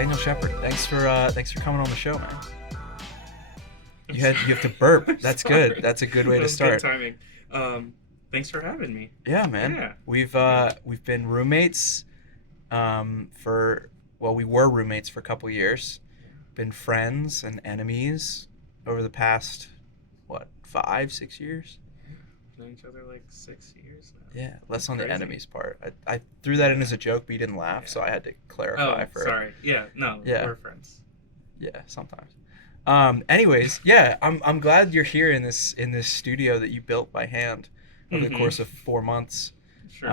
Daniel Shephard, thanks for coming on the show, man. You have to burp. That's Sorry. good. That's a good way to That was start. good timing. Thanks for having me. Yeah, man. Yeah. We've been roommates we were roommates for a couple years. Been friends and enemies over the past 5-6 years. Known each other like 6 years now. Yeah, less on Crazy. the enemies part. I threw that in as a joke, but you didn't laugh, so I had to clarify. Sorry. Yeah, no, Yeah. we're friends. Yeah, sometimes. Anyways, yeah, I'm glad you're here in this studio that you built by hand over the course of 4 months. Sure.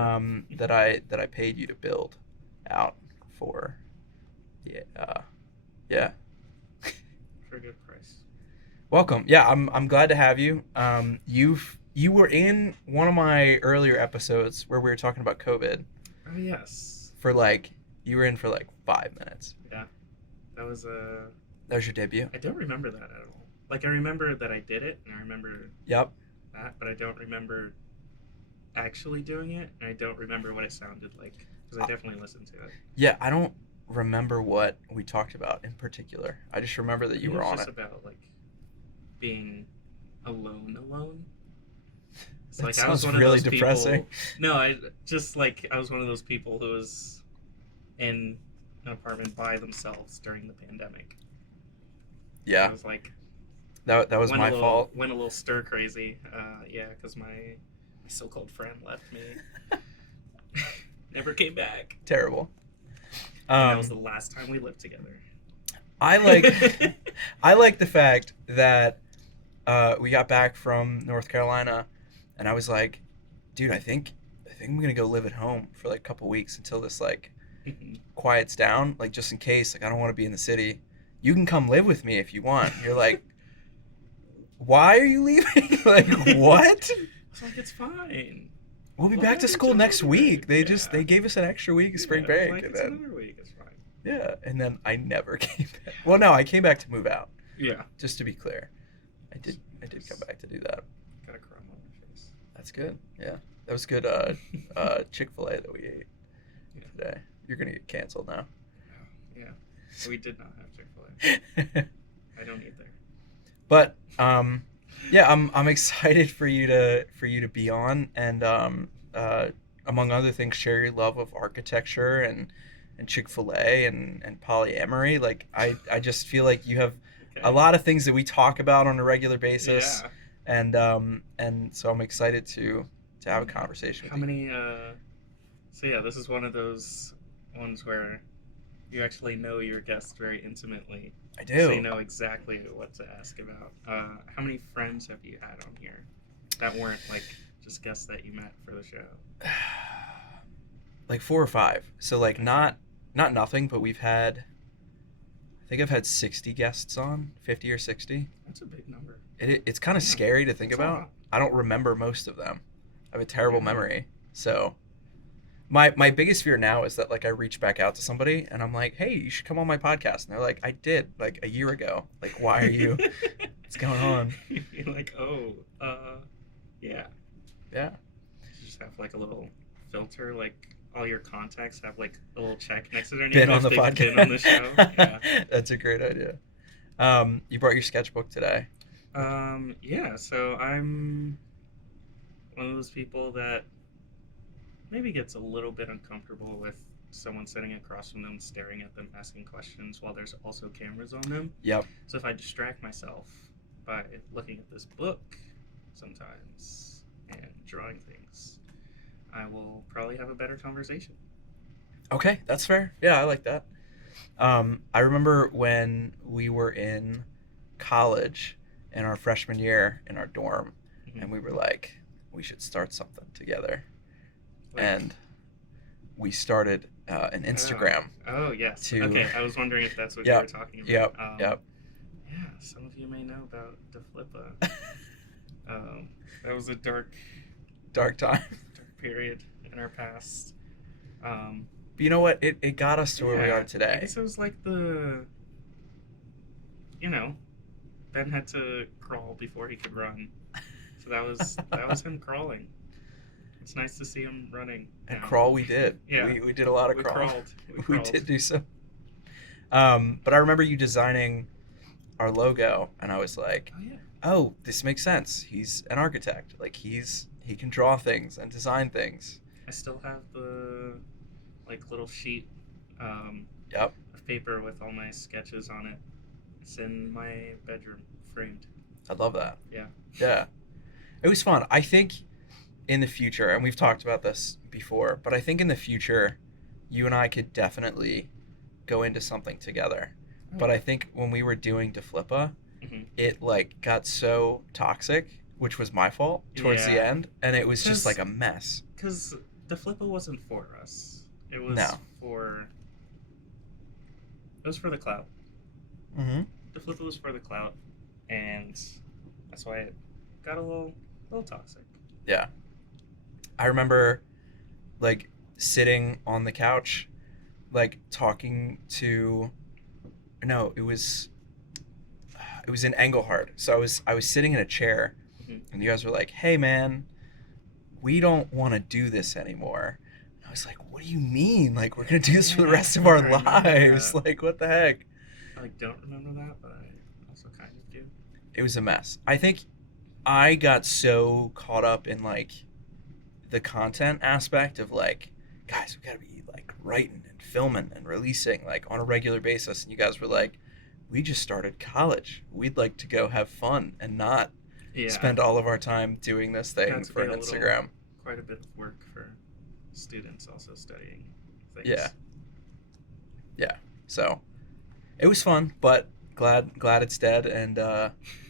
That I paid you to build out for. Yeah. For a good price. Welcome. Yeah, I'm glad to have you. You were in one of my earlier episodes where we were talking about COVID. Oh yes. You were in for 5 minutes. Yeah. That was your debut. I don't remember that at all. Like I remember that I did it, and I remember. Yep. That, but I don't remember actually doing it, and I don't remember what it sounded like because I definitely listened to it. Yeah, I don't remember what we talked about in particular. I just remember that you were on it. It was just about being alone. It's That sounds really depressing. No, I was one of those people who was in an apartment by themselves during the pandemic. Yeah. I was like. That was my fault. Went a little stir crazy, because my so-called friend left me. Never came back. Terrible. That was the last time we lived together. I like the fact that we got back from North Carolina, and I was like, dude, I think I'm gonna go live at home for a couple weeks until this quiets down, just in case. I don't want to be in the city. You can come live with me if you want. You're like, why are you leaving? What? It's it's fine. We'll be back to school next week. They gave us an extra week of spring break. And then another week. It's fine. Yeah, and then I never came back. Well, no, I came back to move out. Yeah. Just to be clear, I did come back to do that. Got a crumb on my face. That's good. Yeah, that was good. Chick-fil-A that we ate today. You're gonna get canceled now. Yeah, we did not have Chick-fil-A. I don't eat there. But yeah, I'm excited for you to be on and among other things, share your love of architecture and Chick-fil-A and polyamory. I just feel like you have a lot of things that we talk about on a regular basis. Yeah. And so I'm excited to have a conversation with you. So yeah, this is one of those ones where you actually know your guest very intimately. I do. So you know exactly what to ask about. How many friends have you had on here that weren't just guests that you met for the show? 4 or 5. So not nothing, but we've had. I think I've had 60 guests on, 50 or 60. That's a big number. It's kind of scary to think about. I don't remember most of them. I have a terrible memory. So my biggest fear now is that I reach back out to somebody and I'm like, hey, you should come on my podcast. And they're like, I did a year ago. Why are you? What's going on? You're like, yeah. Yeah. You just have a little filter, all your contacts have a little check next to their name. Been on the podcast. Been on the show. Yeah. That's a great idea. You brought your sketchbook today. Yeah, so I'm one of those people that maybe gets a little bit uncomfortable with someone sitting across from them, staring at them, asking questions while there's also cameras on them. Yep. So if I distract myself by looking at this book sometimes and drawing things, I will probably have a better conversation. Okay, that's fair. Yeah, I like that. I remember when we were in college in our freshman year in our dorm, and we were like, we should start something together. And we started an Instagram. Oh, yes. Okay, I was wondering if that's what you were talking about. Yep. Yeah, some of you may know about the Flippa. That was a dark time. Dark period in our past. But you know what? It got us to where we are today. I guess it was Ben had to crawl before he could run. So that was him crawling. It's nice to see him running. And crawl we did. Yeah. We did a lot of we crawling. Crawled. We did do so. But I remember you designing our logo, and I was like, Oh yeah. "Oh, this makes sense. He's an architect. Like he can draw things and design things." I still have the like little sheet um, Yep, of paper with all my sketches on it. It's in my bedroom, framed. I love that. Yeah. Yeah, it was fun. I think in the future, and we've talked about this before, but I think in the future, you and I could definitely go into something together. Oh, But I think when we were doing Flippa, hmm it like got so toxic, which was my fault towards the Yeah. end, and it was just like Because a mess. the Flippa wasn't for us. It was No. for it was for the clout. Mm-hmm. The Flippa was for the clout, and that's why it got a little toxic. Yeah. I remember like sitting on the couch, like talking to no, it was in Englehart. So I was sitting in a chair, hmm and you guys were like, "Hey man, we don't want to do this anymore." And I was like, "What do you mean? Like we're gonna do this for the Yeah, rest of our I remember lives? that. Like what the heck?" I like don't remember that, but I also kind of do. It was a mess. I think I got so caught up in like the content aspect of like, guys, we gotta be like writing and filming and releasing like on a regular basis. And you guys were like, we just started college. We'd like to go have fun and not Yeah, spend all of our time doing this got thing to for be an Instagram. quite a bit of work for students also studying things. Yeah. Yeah. So it was fun, but glad it's dead, and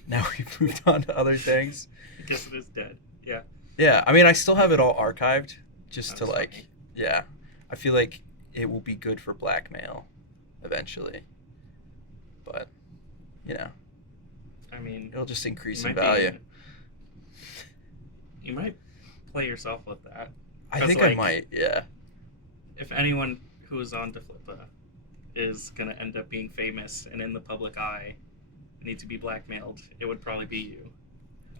now we've moved on to other things. I guess it is dead. Yeah. Yeah, I mean, I still have it all archived, just to That's like, funny. yeah, I feel like it will be good for blackmail eventually, but you know, I mean, it'll just increase you in might value. be you might play yourself with that. I 'Cause, think I like, might, yeah. if anyone who is on Flippa is gonna end up being famous and in the public eye, need to be blackmailed, it would probably be you.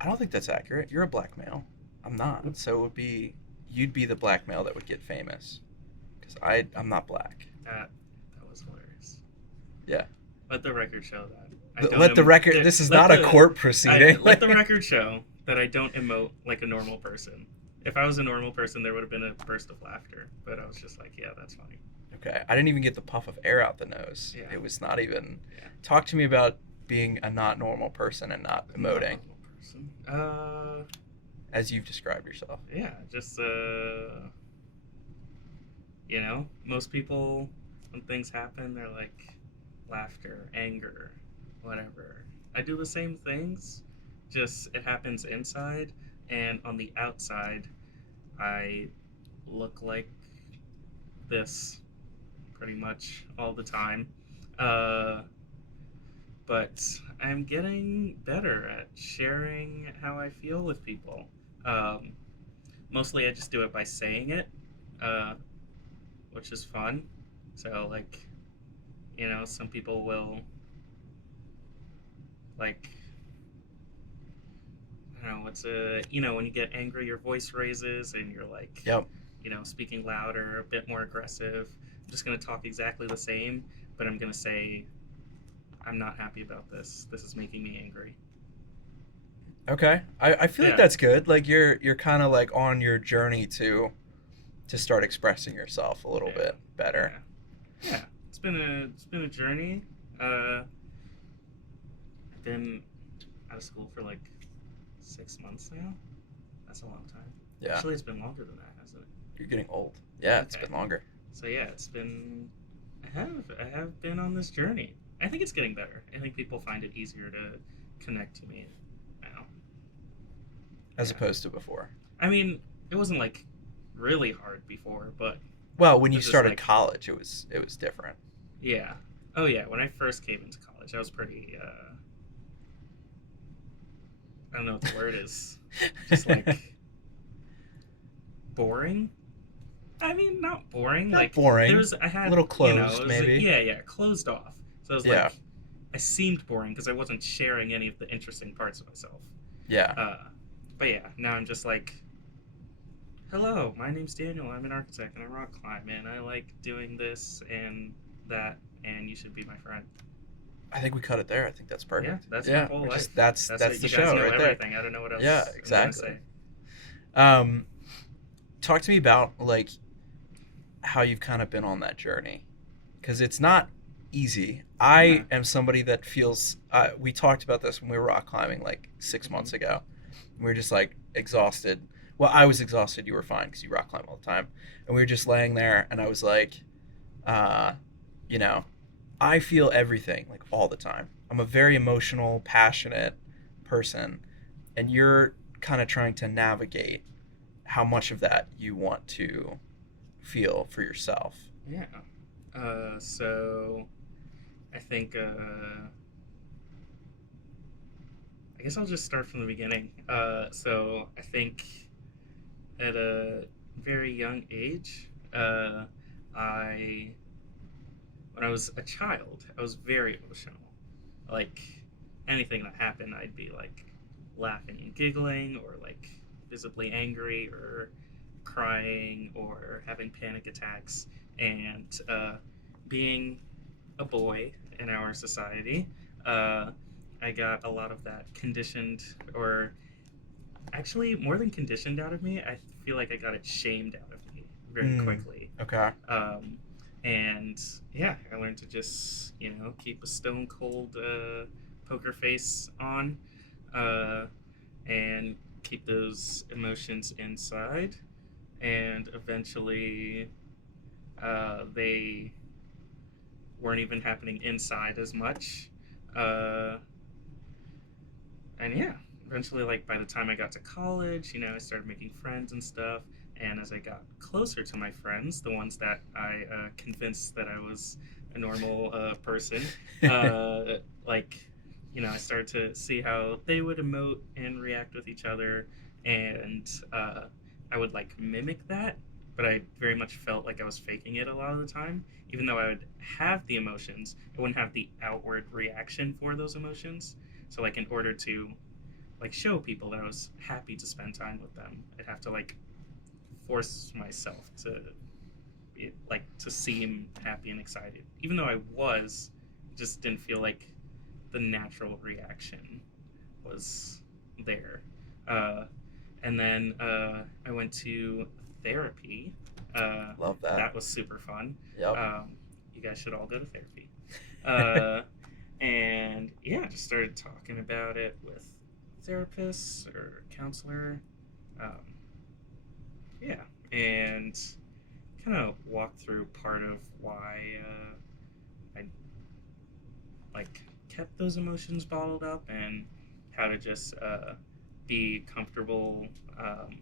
I don't think that's accurate. You're a blackmail. I'm not. So it would be you'd be the blackmail that would get famous, because I'm not black. That was hilarious. Yeah. Let the record show that. Let the record. This is not a court proceeding. Let the record show that I don't emote like a normal person. If I was a normal person, there would have been a burst of laughter. But I was just like, yeah, that's funny. Okay, I didn't even get the puff of air out the nose. Yeah. It was not even. Yeah. Talk to me about being a not normal person and not I'm not a emoting, normal person. as you've described yourself. Yeah, just most people when things happen, they're like laughter, anger, whatever. I do the same things, just it happens inside, and on the outside, I look like this pretty much all the time. Uh, but I'm getting better at sharing how I feel with people. Um, Mostly I just do it by saying it, uh, which is fun. So, like, some people will, like, I don't know, when you get angry, your voice raises and you're like, Yep. speaking louder, a bit more aggressive. I'm just going to talk exactly the same, but I'm going to say, I'm not happy about this. This is making me angry. Okay. I feel like Yeah. that's good. Like you're kind of like on your journey to start expressing yourself a little Yeah. bit better. Yeah. It's been a journey. I've been out of school for like 6 months now. That's a long time. Yeah. Actually, it's been longer than that, hasn't it? You're getting old. Yeah, it's Okay. been longer. So yeah, I have been on this journey. I think it's getting better. I think people find it easier to connect to me now. As Yeah. opposed to before. I mean, it wasn't like really hard before, but Well, when you This is started like- college, it was different. yeah. Oh yeah, when I first came into college, I was pretty I don't know what the word is. Just like boring. I mean, not boring. Not like boring. I had A little it closed, was maybe. yeah, closed off. So I was Yeah. like, I seemed boring because I wasn't sharing any of the interesting parts of myself. Yeah. But yeah, now I'm just like, hello, my name's Daniel. I'm an architect and I rock climb and I like doing this and that and you should be my friend. I think we cut it there. I think that's perfect. Yeah, that's Yeah, my whole we're life. just that's That's the what you show guys know right there. everything. I don't know what else Yeah, I'm gonna exactly. say. Talk to me about like how you've kind of been on that journey, because it's not easy. Yeah. I am somebody that feels. We talked about this when we were rock climbing like 6 months Hmm. ago. We were just like exhausted. Well, I was exhausted. You were fine because you rock climb all the time, and we were just laying there, and I was like, uh, you know, I feel everything like all the time. I'm a very emotional, passionate person, and you're kind of trying to navigate how much of that you want to feel for yourself. Yeah. So I think I guess I'll just start from the beginning. So I think at a very young age, I when I was a child, I was very emotional. Like anything that happened, I'd be like laughing and giggling, or like visibly angry, or crying, or having panic attacks. And being a boy in our society, uh, I got a lot of that conditioned, or actually more than conditioned out of me. I feel like I got it shamed out of me very Mm, quickly. okay. Um, and yeah, I learned to just, keep a stone cold poker face on, uh, and keep those emotions inside. And eventually, they weren't even happening inside as much. Uh, and yeah, eventually, like by the time I got to college, I started making friends and stuff. And as I got closer to my friends, the ones that I convinced that I was a normal person, like, I started to see how they would emote and react with each other. And I would like mimic that, but I very much felt like I was faking it a lot of the time. Even though I would have the emotions, I wouldn't have the outward reaction for those emotions. So like in order to like show people that I was happy to spend time with them, I'd have to like force myself to be, like to seem happy and excited, even though I was. It just didn't feel like the natural reaction was there. Uh, and then I went to therapy. Uh, Love that. that was super fun. Yep. Um, you guys should all go to therapy. Uh, and yeah, just started talking about it with therapists or counselor. Um, yeah, and kind of walked through part of why I like kept those emotions bottled up, and how to just be comfortable, um,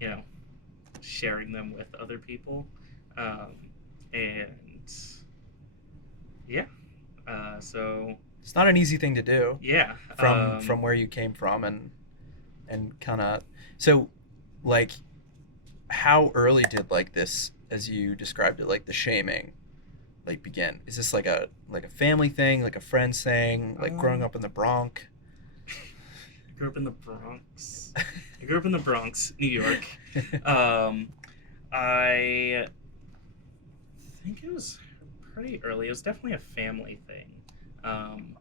you know, sharing them with other people. Um, and yeah, so It's not an easy thing to do yeah, from where you came from, and kind of so like how early did like this, as you described it, like the shaming like begin? Is this like a family thing, like a friends thing, like growing um, up in the Bronx? I grew up in the Bronx. I grew up in the Bronx, New York. Um, I think it was pretty early. It was definitely a family thing. Um,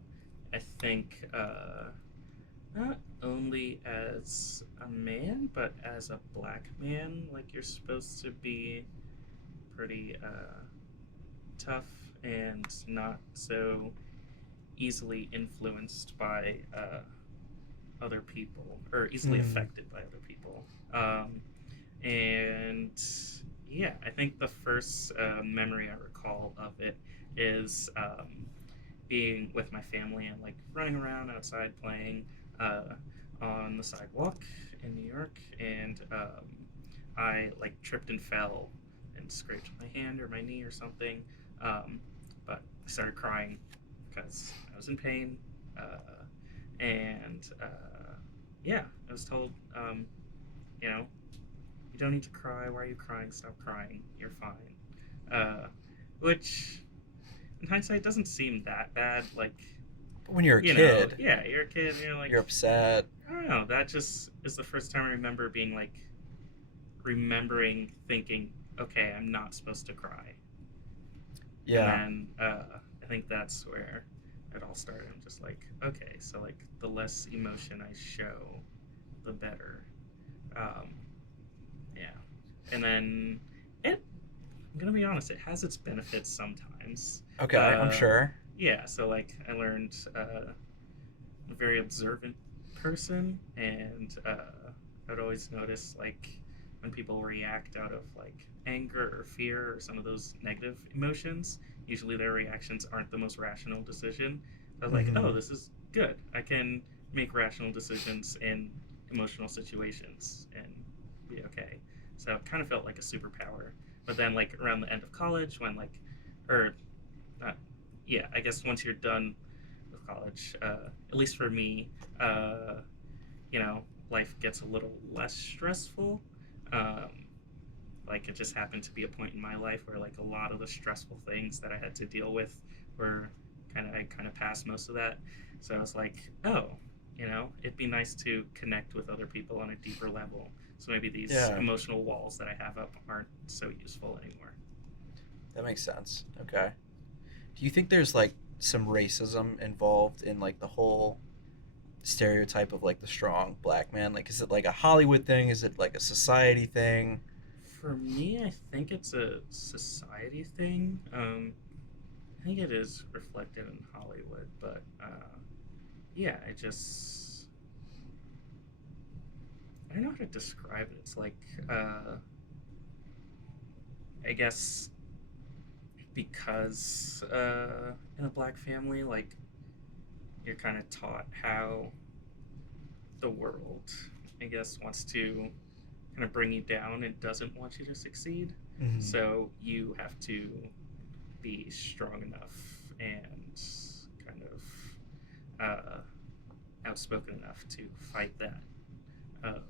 I think not only as a man, but as a black man, like you're supposed to be pretty tough and not so easily influenced by other people, or easily Mm, affected by other people. And yeah, I think the first memory I recall of it is being with my family and like running around outside playing uh, on the sidewalk in New York. And I like tripped and fell and scraped my hand or my knee or something. Um, but I started crying because I was in pain. And yeah, I was told, you know, you don't need to cry. Why are you crying? Stop crying. You're fine. Uh, which, in hindsight, doesn't seem that bad. Like, but when you're a kid, yeah, you're a kid and you're like, you're upset. I don't know. That just is the first time I remember being like, remembering thinking, okay, I'm not supposed to cry. And Yeah. then I think that's where it all started. I'm just like, okay, so like the less emotion I show, the better. Um, yeah. And then it, I'm gonna be honest, it has its benefits sometimes. Okay, I'm Uh, sure. yeah, so like I learned a very observant person, and I'd always notice like when people react out of like anger or fear or some of those negative emotions, usually their reactions aren't the most rational decision. I was like, oh, Hmm. this is good. I can make rational decisions in emotional situations and be okay. So it kind of felt like a superpower. But then, like around the end of college, when like, or not, yeah, I guess once you're done with college, at least for me, uh, you know, life gets a little less stressful. Um, like it just happened to be a point in my life where like a lot of the stressful things that I had to deal with were I kind of passed most of that. So I was like, oh, it'd be nice to connect with other people on a deeper level. So maybe these Yeah, emotional walls that I have up aren't so useful anymore. that makes sense. Okay. Do you think there's like some racism involved in like the whole stereotype of like the strong black man? Like, is it like a Hollywood thing? Is it like a society thing? For me, I think it's a society thing. I think it is reflected in Hollywood, but yeah, I don't know how to describe it. It's like I guess because in a black family, like you're kind of taught how the world, I guess, wants to kind of bring you down and doesn't want you to succeed. Hmm. So you have to be strong enough and kind of outspoken enough to fight that. Um,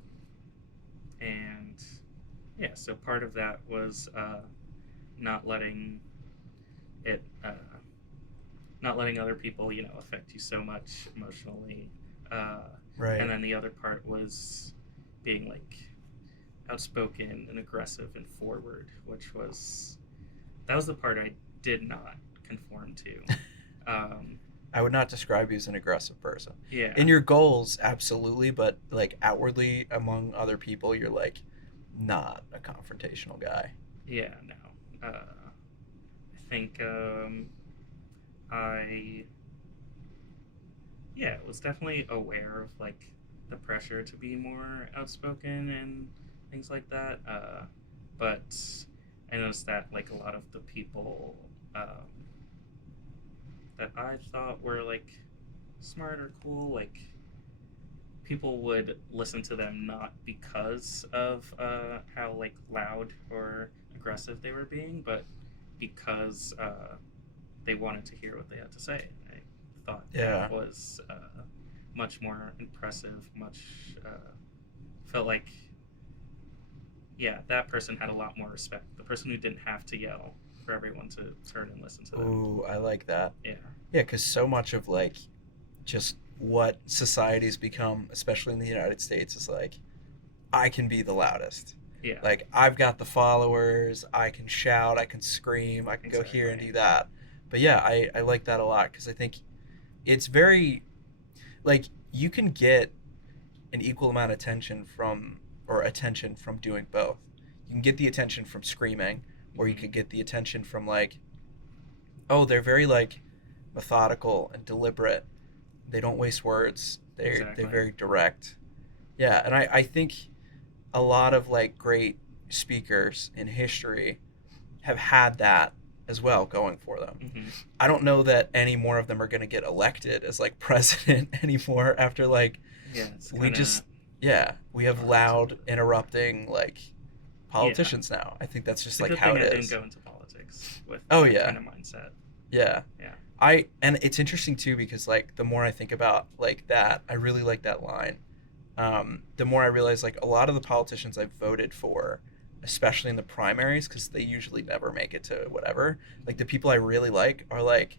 and yeah, so part of that was not letting it, not letting other people, affect you so much emotionally. Uh, and Right. then the other part was being like outspoken and aggressive and forward, which was that was the part I did not conform to. Um, I would not describe you as an aggressive person. In yeah, your goals, absolutely, but like outwardly among other people, you're like not a confrontational guy. yeah, no. I think I yeah was definitely aware of like the pressure to be more outspoken and things like that. But I noticed that like a lot of the people that I thought were like smart or cool, like people would listen to them not because of how like loud or aggressive they were being, but because they wanted to hear what they had to say. I thought that Yeah. was much more impressive. Much felt like yeah, that person had a lot more respect. The person who didn't have to yell for everyone to turn and listen to them. Ooh, I like that. Yeah, Yeah, because so much of like just what society's become, especially in the United States, is like I can be the loudest. yeah, Like I've got the followers. I can shout. I can scream. I can go here and exactly. do that. But yeah, I like that a lot because I think it's very like you can get an equal amount of attention from doing both. You can get the attention from screaming, or you Hmm. could get the attention from like, oh, they're very like methodical and deliberate. They don't waste words. They're Exactly. very direct. Yeah, and I think a lot of like great speakers in history have had that as well going for them. Hmm. I don't know that any more of them are going to get elected as like president anymore after like Yeah, it's we kind of just yeah, we have hard to. loud interrupting like Yeah, politicians now. I think that's it's just a like good how thing it I didn't is. go into politics with Oh that yeah. kind of mindset. Yeah. Yeah. I and it's interesting too because like the more I think about like that, I really like that line. The more I realize like a lot of the politicians I've voted for, especially in the primaries, because they usually never make it to whatever. Like the people I really like are like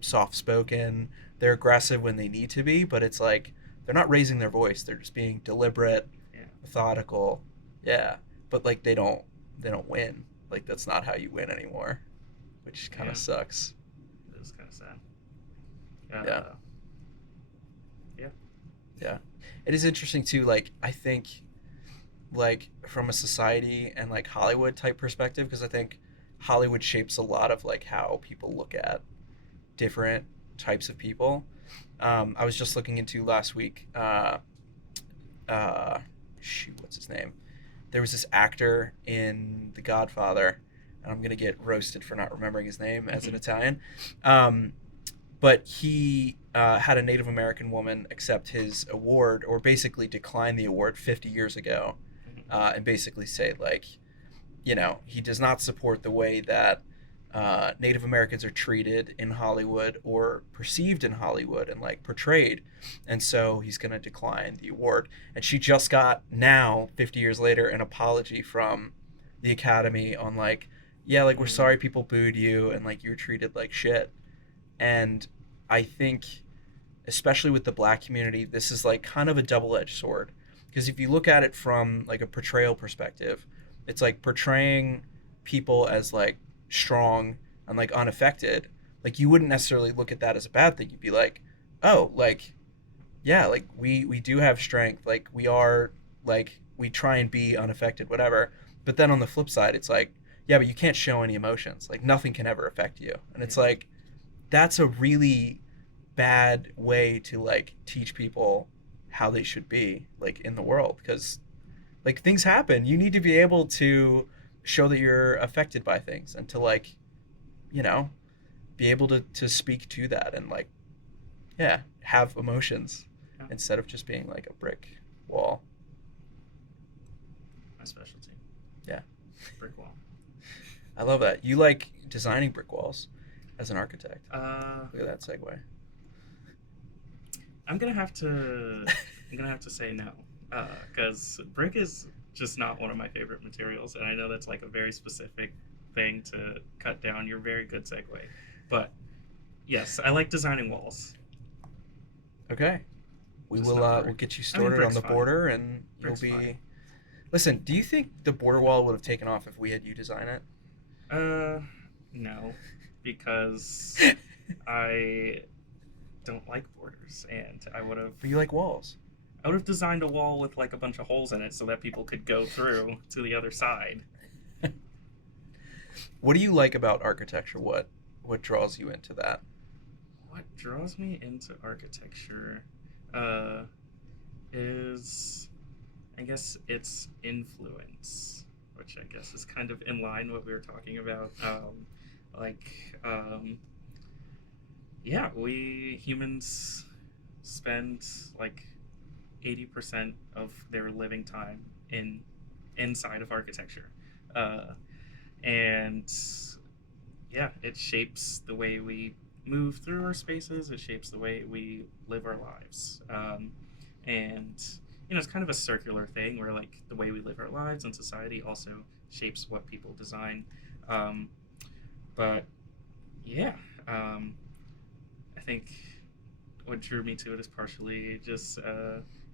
soft spoken. They're aggressive when they need to be, but it's like they're not raising their voice. They're just being deliberate, Yeah. methodical. Yeah, but like they don't win. Like that's not how you win anymore. which kind Yeah. of sucks. It is kind of sad. Yeah. Yeah. Yeah. It is interesting too, like I think like from a society and like Hollywood type perspective, because I think Hollywood shapes a lot of like how people look at different types of people. I was just looking into last week. Shoot, what's his name? There was this actor in The Godfather, and I'm gonna get roasted for not remembering his name as an Italian. Um, but he had a Native American woman accept his award, or basically decline the award 50 years ago, and basically say like, he does not support the way that Native Americans are treated in Hollywood or perceived in Hollywood and like portrayed, and so he's going to decline the award. And she just got now, 50 years later, an apology from the Academy on like, yeah, like we're sorry people booed you and like you were treated like shit. And I think, especially with the black community, this is like kind of a double-edged sword, because if you look at it from like a portrayal perspective, it's like portraying people as like strong and like unaffected. Like you wouldn't necessarily look at that as a bad thing. You'd be like, oh, like yeah, like we do have strength, like we are, like we try and be unaffected, whatever. But then on the flip side, it's like, yeah, but you can't show any emotions, like nothing can ever affect you. And it's like, that's a really bad way to like teach people how they should be like in the world, because like things happen. You need to be able to show that you're affected by things, and to like, you know, be able to speak to that and like, yeah, have emotions instead of just being like a brick wall. My specialty. Yeah. Brick wall. I love that. You like designing brick walls as an architect. Look at that segue. I'm gonna have to say no, because brick is just not one of my favorite materials, and I know that's like a very specific thing to cut down your very good segue. But yes, I like designing walls. Okay. We Just will not we'll brick. get you I mean, started on brick's the fine. border, and Brick's you'll be fine. Listen, do you think the border wall would have taken off if we had you design it? No, because I don't like borders, and I would have But you like walls. designed a wall with like a bunch of holes in it so that people could go through to the other side. What do you like about architecture? What draws you into that? What draws me into architecture is, I guess, its influence, which I guess is kind of in line what we were talking about. Like, yeah, we humans spend like 80% of their living time inside of architecture, and yeah, it shapes the way we move through our spaces. It shapes the way we live our lives, and it's kind of a circular thing where like the way we live our lives and society also shapes what people design. But yeah, I think what drew me to it is partially just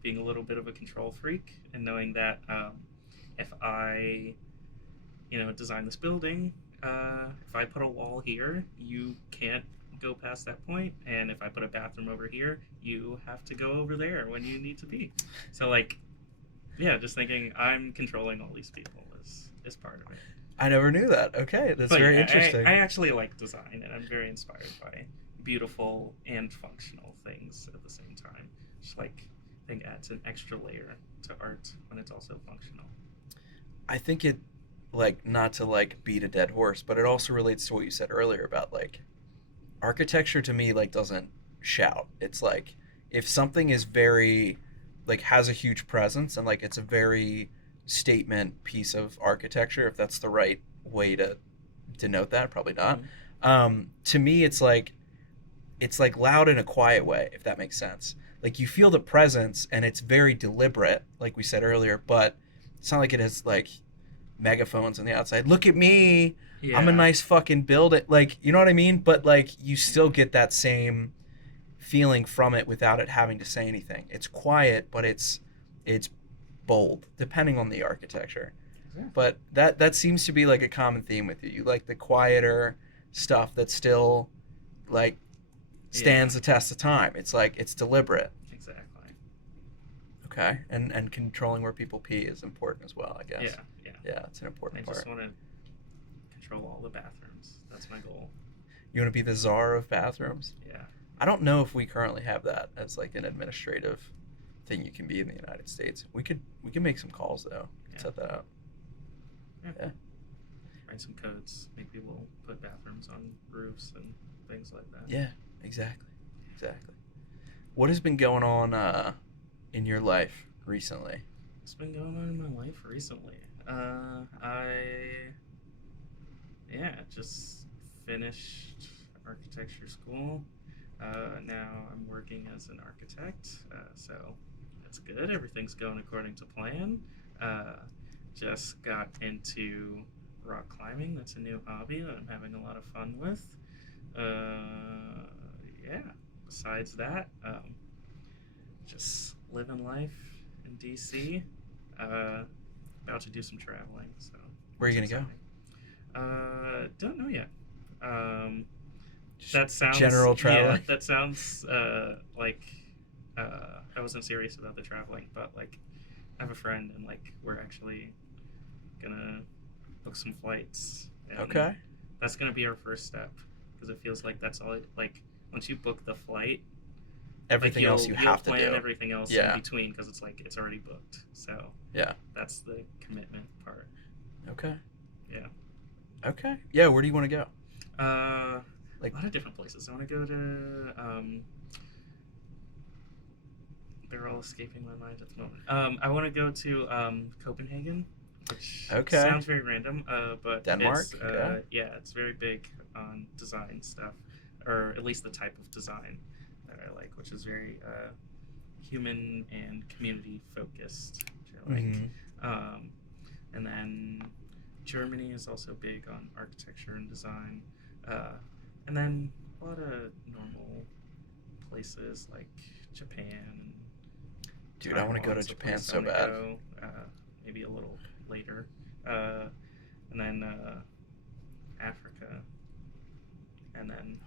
being a little bit of a control freak, and knowing that if I, design this building, if I put a wall here, you can't go past that point, and if I put a bathroom over here, you have to go over there when you need to be. So like, yeah, just thinking I'm controlling all these people is part of it. I never knew that. Okay, that's But very yeah, interesting. I actually like design, and I'm very inspired by beautiful and functional things at the same time. Just like, I think adds an extra layer to art when it's also functional. I think it, like, not to like beat a dead horse, but it also relates to what you said earlier about like architecture to me like doesn't shout. It's like if something is very like has a huge presence and like it's a very statement piece of architecture, if that's the right way to denote that, probably not. To me it's like loud in a quiet way, if that makes sense. Like you feel the presence and it's very deliberate, like we said earlier, but it's not like it has like megaphones on the outside. Look at me. Yeah. I'm a nice fucking building. Like, you know what I mean? But like you still get that same feeling from it without it having to say anything. It's quiet, but it's bold, depending on the architecture. Exactly. But that seems to be like a common theme with you. You like the quieter, stuff that still like stands the test of time. It's like it's deliberate. Exactly. Okay, and controlling where people pee is important as well, I guess. Yeah, it's an important I part. just want to control all the bathrooms. That's my goal. You want to be the czar of bathrooms? Yeah. I don't know if we currently have that as like an administrative thing you can be in the United States. We could make some calls though. Set that up. Yeah. Write some codes. Make people put bathrooms on roofs and things like that. Yeah, exactly. What has been going on in your life recently? What's been going on in my life recently? I just finished architecture school. Now I'm working as an architect, so that's good. Everything's going according to plan. Just got into rock climbing. That's a new hobby that I'm having a lot of fun with. Besides that, just living life in DC. About to do some traveling. So where are you gonna go? Don't know yet. That sounds general traveling. Yeah, that sounds like I wasn't serious about the traveling, but like I have a friend and like we're actually gonna book some flights. And okay. That's gonna be our first step because it feels like that's all. Like once you book the flight, everything like else you have to do. Plan everything else in between because it's like it's already booked. So that's the commitment part. Okay. Yeah. Okay. Yeah. Where do you want to go? Like a lot of different places. I want to go to. They're all escaping my mind at the moment. I want to go to Copenhagen, which sounds very random. But Denmark. It's very big on design stuff, or at least the type of design that I like, which is very human and community focused, which I like. Mm-hmm. And then Germany is also big on architecture and design. And then a lot of normal places like Japan. Dude, I want to go to Japan so bad. Maybe a little later. And then Africa. And then,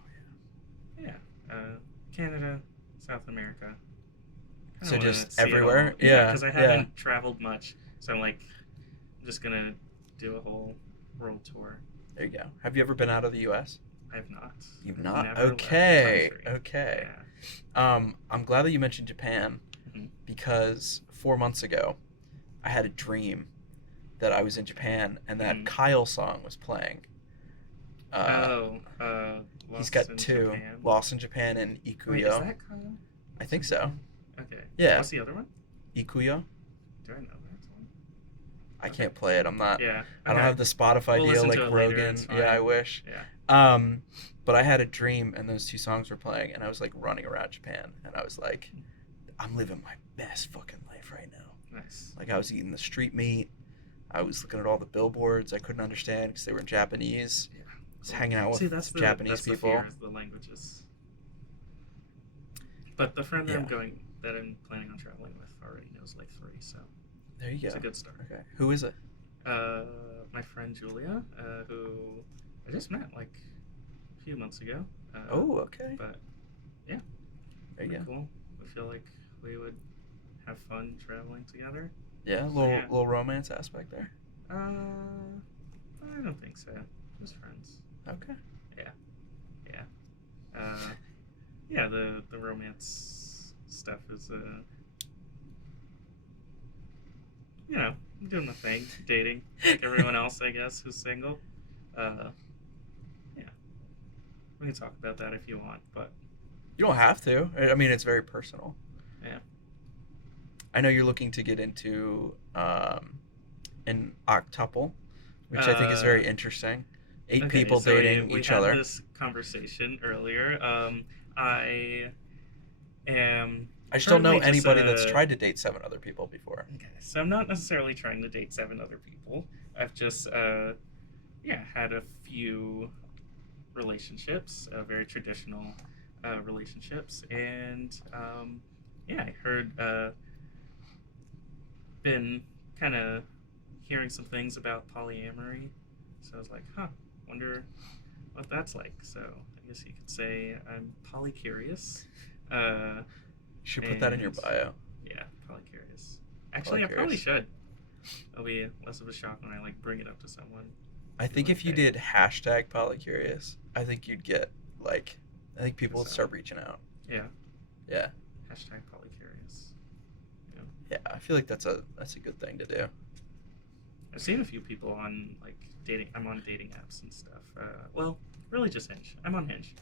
Canada, South America. So just everywhere? Yeah. Because I haven't traveled much. So I'm like, I'm just going to do a whole world tour. There you go. Have you ever been out of the U.S.? I have not. You've not? Never Okay. left the country. Okay. Yeah. I'm glad that you mentioned Japan because 4 months ago, I had a dream that I was in Japan and that Kyle song was playing. He's got two. Japan. Lost in Japan and Ikuyo. Wait, is that Kyle? I think so. Okay. Yeah. What's the other one? Ikuyo. Do I know that one? I can't play it. I'm not. Yeah. I don't have the Spotify deal like Rogan. Yeah, I wish. Yeah. But I had a dream and those two songs were playing and I was like running around Japan and I was like, I'm living my best fucking life right now. Nice. Like I was eating the street meat. I was looking at all the billboards I couldn't understand because they were in Japanese. Yeah. I was hanging out with Japanese people. The fear is the languages. But the friend that I'm planning on traveling with already knows like 3, so there you go. It's a good start. Okay. Who is it? My friend Julia, who I just met like a few months ago. Okay. But yeah, there you go. Cool. I feel like we would have fun traveling together. Yeah, little romance aspect there. I don't think so. Just friends. Okay. Yeah. The romance stuff is I'm doing my thing, dating like everyone else, I guess, who's single. We can talk about that if you want, but you don't have to. I mean, it's very personal. Yeah. I know you're looking to get into an octuple, which I think is very interesting. 8 people dating each other. We had this conversation earlier. I just don't know anybody that's tried to date 7 other people before. Okay, so I'm not necessarily trying to date 7 other people. I've just had a few relationships, very traditional relationships, and I heard been kind of hearing some things about polyamory, so I was like, wonder what that's like. So I guess you could say I'm polycurious. Should put that in your And bio. yeah, polycurious. Actually, I probably Polycurious. should. It'll be less of a shock when I like bring it up to someone. I Be think like, if you "Hey, did hashtag polycurious, I think you'd get like, I think people would So- start reaching out. yeah, Yeah, hashtag polycurious." yeah. I feel like that's a good thing to do. I've seen a few people on like dating. I'm on dating apps and stuff. Well, really just Hinge. I'm on Hinge.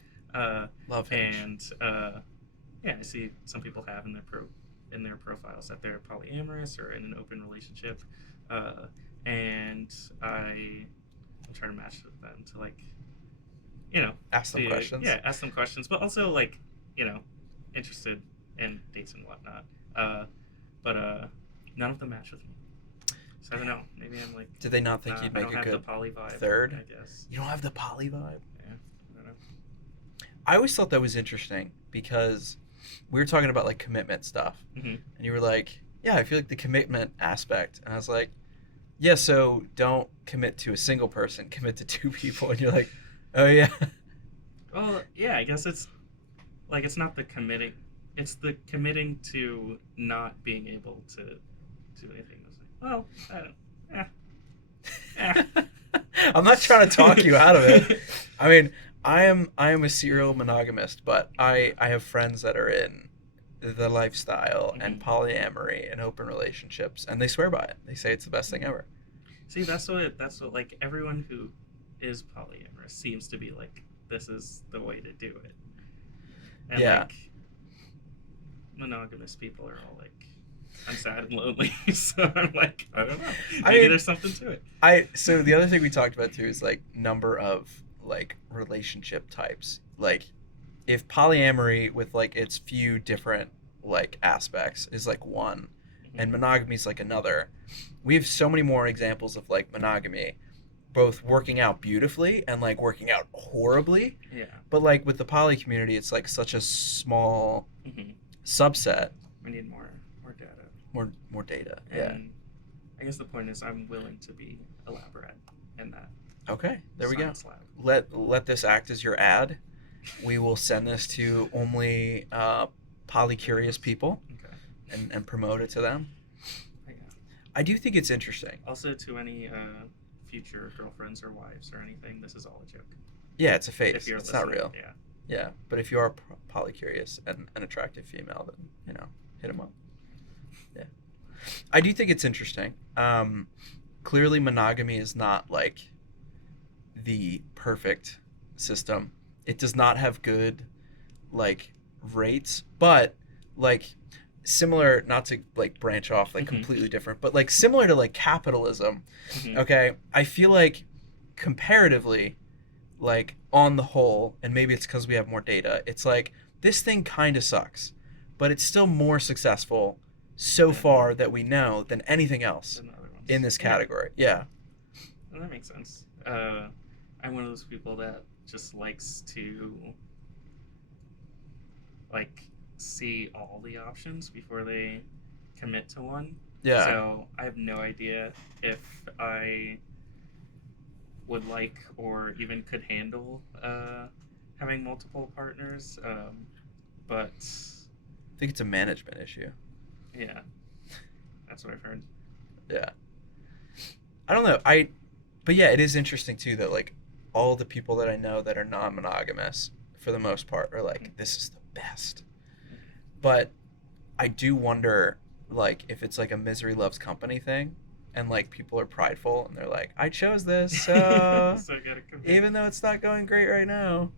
Love Hinge. And yeah, I see some people have in their profiles that they're polyamorous or in an open relationship, and I'm trying to match with them to like, Ask them questions. Yeah, ask them questions, but also like, interested in dates and whatnot. But none of them match with me. So I don't know. Maybe I'm like. Did they not think you'd I make don't a have good the poly vibe, third? I guess. You don't have the poly vibe? Yeah, I don't know. I always thought that was interesting because we were talking about like commitment stuff, Mm-hmm. and you were like, "Yeah, I feel like the commitment aspect," and I was like, "Yeah, so don't commit to a single person, commit to two people," and you're like, "Oh yeah." Well, yeah, I guess it's like it's not the committing; it's the committing to not being able to do anything. I was like, well, I don't. I'm not trying to talk you out of it. I mean, I am a serial monogamist, but I have friends that are in the lifestyle and polyamory and open relationships, and they swear by it. They say it's the best thing ever. See, that's what like everyone who is polyamorous seems to be like, this is the way to do it. And Yeah. like monogamous people are all like, I'm sad and lonely, so I'm like, I don't know. Maybe there's something to it. So the other thing we talked about too is like number of like relationship types. Like if polyamory with like its few different like aspects is like one, and monogamy is like another, we have so many more examples of like monogamy both working out beautifully and like working out horribly. Yeah. But like with the poly community, it's like such a small subset. We need more data. More data. Yeah. And I guess the point is I'm willing to be elaborate in that. Okay, there we go. Science lab. Let this act as your ad. We will send this to only poly-curious people Okay. and promote it to them. Yeah. I do think it's interesting. Also, to any future girlfriends or wives or anything, this is all a joke. Yeah, it's a phase. If you're It's listening, not real. Yeah. Yeah, but if you are poly-curious and an attractive female, then, hit them up. Yeah. I do think it's interesting. Clearly, monogamy is not, like, the perfect system. It does not have good, like, rates, but, like, similar, not to, like, branch off, like, completely different, but, like, similar to, like, capitalism, okay? I feel like, comparatively, like, on the whole, and maybe it's because we have more data, it's like, this thing kind of sucks, but it's still more successful so far that we know than anything else And other ones. in this category. Yeah. Well, that makes sense. I'm one of those people that just likes to, like, see all the options before they commit to one. Yeah. So I have no idea if I would like or even could handle having multiple partners. But I think it's a management issue. yeah, that's what I've heard. Yeah. I don't know. But yeah, it is interesting too that like all the people that I know that are non-monogamous for the most part are like, this is the best. But I do wonder like if it's like a misery loves company thing and like people are prideful and they're like, I chose this, so So I gotta commit. even though it's not going great right now.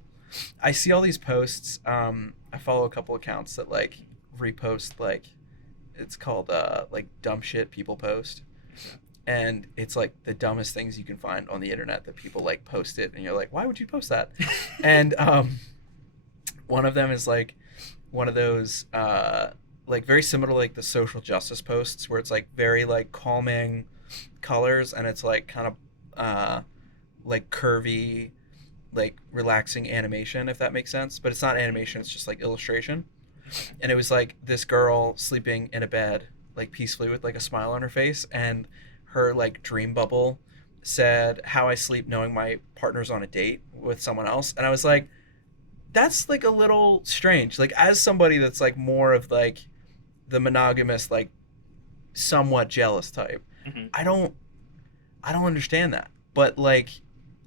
I see all these posts. I follow a couple accounts that like repost like it's called like dumb shit people post. And it's like the dumbest things you can find on the internet that people like post it and you're like, why would you post that? And one of them is like one of those like very similar to like the social justice posts where it's like very like calming colors and it's like kind of like curvy, like relaxing animation, if that makes sense. But it's not animation, it's just like illustration. And it was like this girl sleeping in a bed like peacefully with like a smile on her face, and her like dream bubble said how I sleep knowing my partner's on a date with someone else, and I was like, that's like a little strange. Like as somebody that's like more of like the monogamous, like somewhat jealous type, Hmm. I don't I don't understand that. But like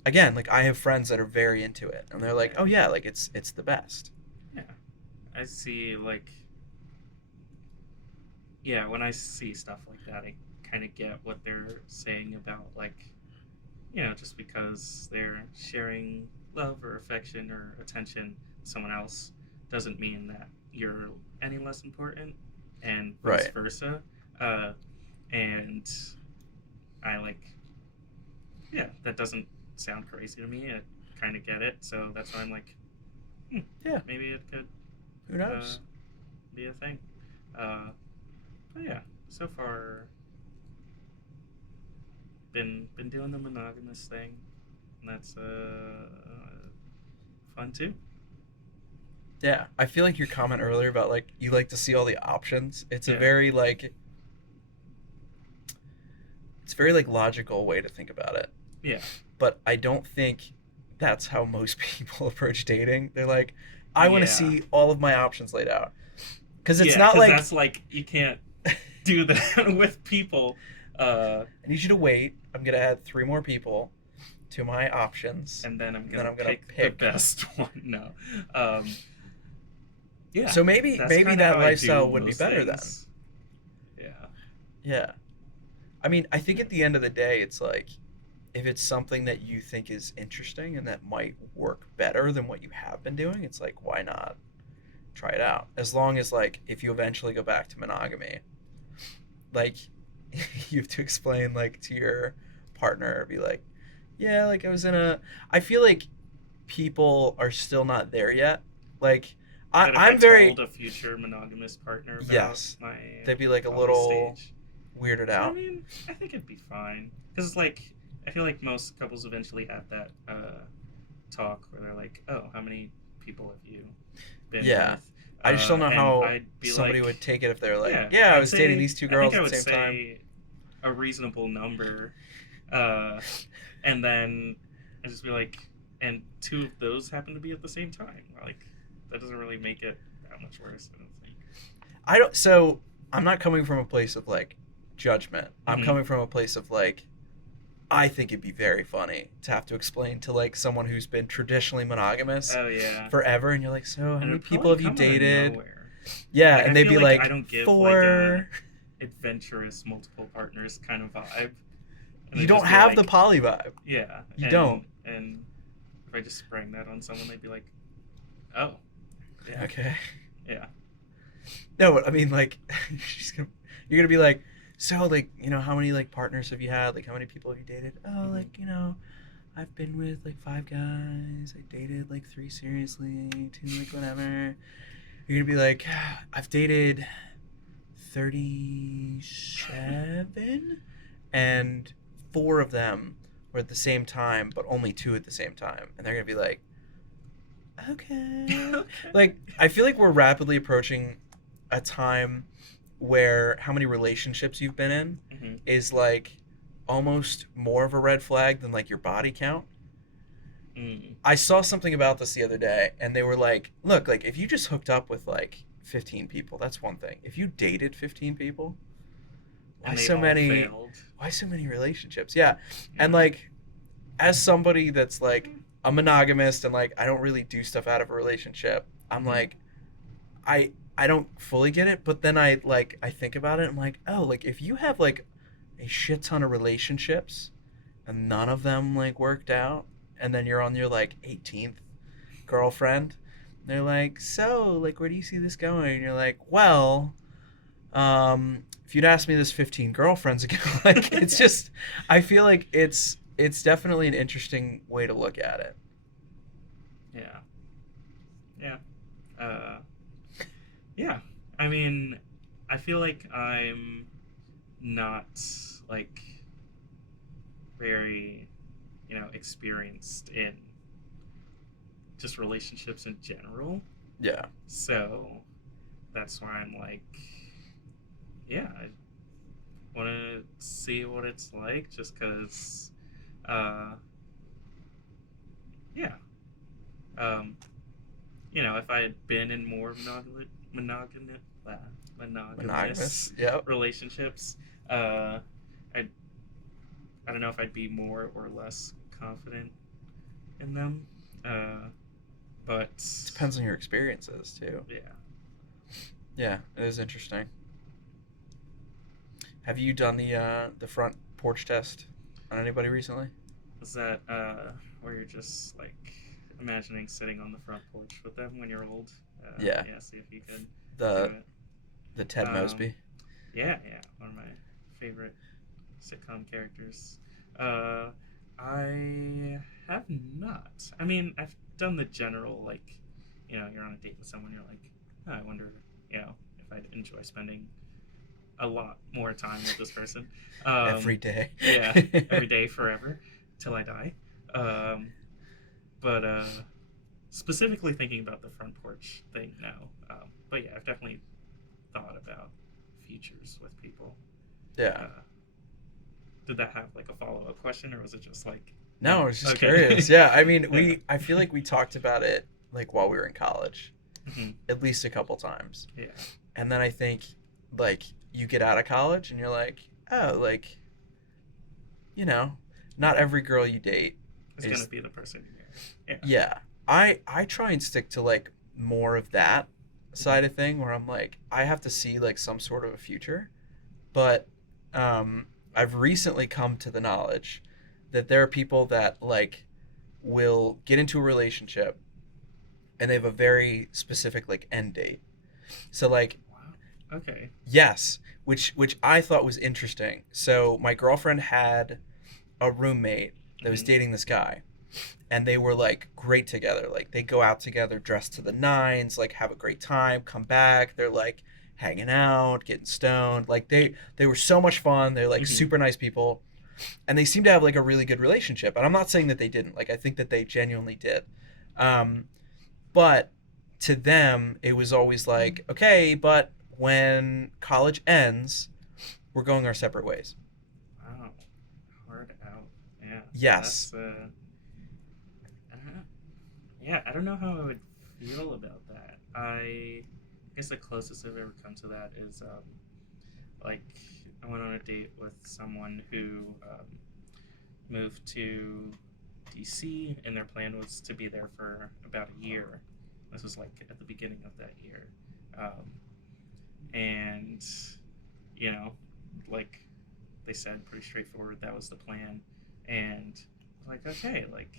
again, like I have friends that are very into it, and they're like, Yeah. oh yeah, like it's the best. Yeah. I see, like, yeah, when I see stuff like that, I kind of get what they're saying about, like, just because they're sharing love or affection or attention with someone else doesn't mean that you're any less important, and vice Right. versa. Uh, and I like, yeah, that doesn't sound crazy to me. I kind of get it, so that's why I'm like, Yeah. maybe it could Who uh, knows? be a thing. Uh, but yeah, so far been doing the monogamous thing, and that's fun too. Yeah. I feel like your comment earlier about like you like to see all the options. Yeah, It's a very like logical way to think about it. yeah, But I don't think that's how most people approach dating. They're like, I want to yeah, see all of my options laid out. Because it's yeah. not Because like, that's like you can't do that with people. I need you to wait. I'm going to add three more people to my options. And then I'm And then gonna I'm going to pick the pick. best one. No, um, yeah, So maybe that's kind of that how I lifestyle do would be most better then. things. Yeah, Yeah. I mean, I think yeah, at the end of the day, it's like if it's something that you think is interesting and that might work better than what you have been doing, it's like, why not try it out? As long as, like, if you eventually go back to monogamy, like, you have to explain, like, to your partner, be like, yeah, like, I was in a. I feel like people are still not there yet. Like, but if I I'm very. told a future monogamous partner about Yes. my They'd be, like, a poly little stage, weirded I out. mean, I think it'd be fine. Because, like, I feel like most couples eventually have that talk where they're like, oh, how many people have you been Yeah. with? I just don't know And how I'd be somebody like, would take it if they're like, yeah, yeah, I I'd was dating say, these two I think girls I at the would same time. say a reasonable number. Uh, and then I'd just be like, and two of those happen to be at the same time. Like, that doesn't really make it that much worse, I don't think. I don't. So I'm not coming from a place of like judgment. I'm Mm-hmm. coming from a place of like, I think it'd be very funny to have to explain to like someone who's been traditionally monogamous Oh, yeah. forever, and you're like, so how And many it'd people probably have you come out of dated? nowhere. Yeah, Like, I and they'd feel be like I like, don't give like a 4. adventurous multiple partners kind of vibe, and You they'd don't just be have the like, poly vibe. yeah, You don't. and if I just sprang that on someone, they'd be like, oh, yeah, Okay. yeah, No, but I mean, like, you're gonna be like, so, like, how many like partners have you had? Like, how many people have you dated? Oh, mm-hmm. like, I've been with like 5 guys. I dated like 3 seriously, 2 like whatever. You're gonna be like, I've dated 37, and 4 of them were at the same time, but only 2 at the same time, and they're gonna be like, okay. Okay. Like, I feel like we're rapidly approaching a time where how many relationships you've been in Mm-hmm. is like almost more of a red flag than like your body count. Mm. I saw something about this the other day, and they were like, look, like if you just hooked up with like 15 people, that's one thing. If you dated 15 people, why And they so all many failed. why so many relationships? Yeah. And Yeah. like as somebody that's like a monogamist and like I don't really do stuff out of a relationship, I'm Mm-hmm. like I don't fully get it, but then I think about it, I'm like, oh, like if you have like a shit ton of relationships and none of them like worked out, and then you're on your like 18th girlfriend, they're like, so like where do you see this going? And you're like, well, if you'd asked me this 15 girlfriends ago, like it's just I feel like it's definitely an interesting way to look at it. Yeah. Yeah. Uh, yeah. I mean, I feel like I'm not like very, experienced in just relationships in general. Yeah. So that's why I'm like, yeah, I want to see what it's like just because Uh, yeah. Um, if I had been in more monogamous Monogamous. Yep. relationships, I I don't know if I'd be more or less confident in them. Uh, but Depends on your experiences too. yeah, Yeah, it is interesting. Have you done the front porch test on anybody recently? is that where you're just like imagining sitting on the front porch with them when you're old? Yeah. Yeah, see if you could do The it. the Ted Um, Mosby. yeah, one of my favorite sitcom characters. Uh, I have not. I mean, I've done the general, like, you're on a date with someone, you're like, oh, I wonder, if I'd enjoy spending a lot more time with this person. Every day. Yeah, every day, forever, till I die. Um, but specifically thinking about the front porch thing now. But yeah, I've definitely thought about futures with people. Yeah. Did that have like a follow up question, or was it just like? No, I was just Okay. curious. Yeah, I mean, Yeah. I feel like we talked about it like while we were in college, Hmm. at least a couple times. Yeah. And then I think like you get out of college and you're like, oh, like, you know, not every girl you date It's is gonna be the person you marry. Yeah. yeah. I try and stick to like more of that side of thing where I'm like I have to see like some sort of a future, but I've recently come to the knowledge that there are people that like will get into a relationship and they have a very specific like end date. So like Wow. Okay. yes, which I thought was interesting. So my girlfriend had a roommate that was Mhm. dating this guy and they were like great together. Like they go out together dressed to the nines, like have a great time, come back, they're like hanging out, getting stoned. Like they were so much fun. They're like Mhm. super nice people. And they seem to have like a really good relationship. And I'm not saying that they didn't. Like I think that they genuinely did. Um, but to them it was always like, okay, but when college ends, we're going our separate ways. Wow. Hard out. Yeah. Yes. That's I don't know. Yeah, I don't know how I would feel about that. I guess the closest I've ever come to that is like I went on a date with someone who moved to DC, and their plan was to be there for about a year. This was like at the beginning of that year, um, and you know, like they said, pretty straightforward. That was the plan, and like okay, like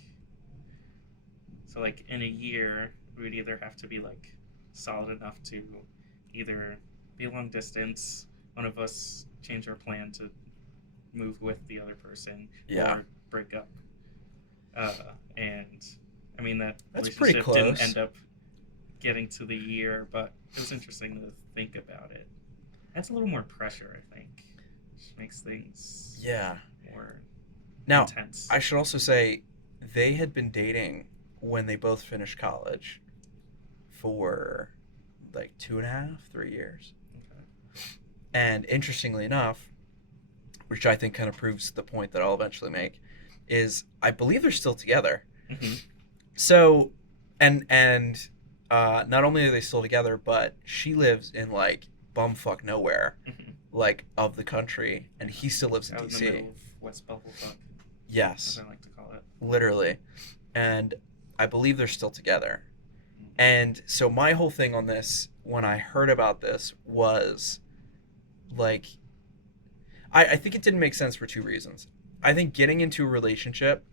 so like in a year we would either have to be like solid enough to either be long distance, one of us change our plan to move with the other person, Yeah. or break up. And I mean that That's pretty relationship didn't close. end up getting to the year, but it was interesting to think about it. That's a little more pressure, I think. Just makes things Yeah. more Now, intense. I should also say they had been dating when they both finished college for like 2.5, 3 years. Okay. And interestingly enough, which I think kind of proves the point that I'll eventually make, is I believe they're still together. Mm-hmm. So, and not only are they still together, but she lives in like bumfuck nowhere, Mm-hmm. like of the country, and he still lives in Out in the DC. middle of West Bubblefuck, Yes, as I like to call it. literally. And I believe they're still together. And so my whole thing on this, when I heard about this, was like, I think it didn't make sense for two reasons. I think getting into a relationship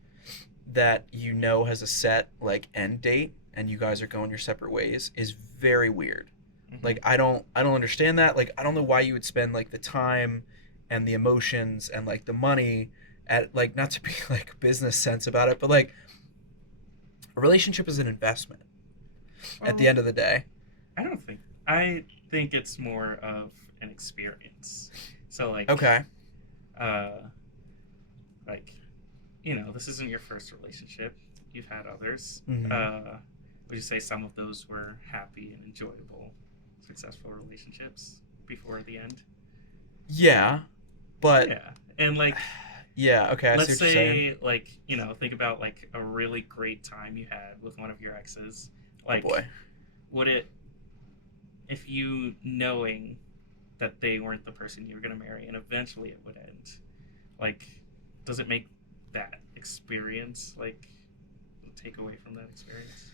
that you know has a set like end date and you guys are going your separate ways is very weird. Mm-hmm. Like I don't understand that. Like I don't know why you would spend like the time and the emotions and like the money at like not to be like business sense about it, but like a relationship is an investment at the Well, end of the day. I think it's more of an experience. So Okay. uh, like this isn't your first relationship. You've had others. Hmm. Would you say some of those were happy and enjoyable, successful relationships before the end? Yeah, but Yeah, and like Yeah, okay, I see Let's what you're saying. say, like, think about like a really great time you had with one of your exes. Oh boy. Like, would it, if you knowing that they weren't the person you were going to marry and eventually it would end, like, does it make that experience, like, take away from that experience?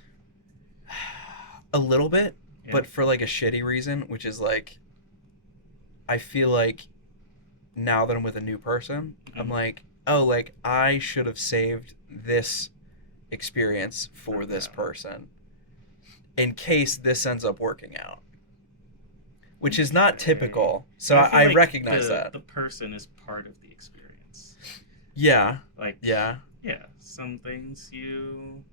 A little bit, Yeah. but for like a shitty reason, which is like I feel like now that I'm with a new person, I'm Mm-hmm. like, oh, like I should have saved this experience for this Okay. person in case this ends up working out, which is not Okay. typical. So But I I, feel I like recognize the that. the person is part of the experience. Yeah, Like, yeah, yeah, some things you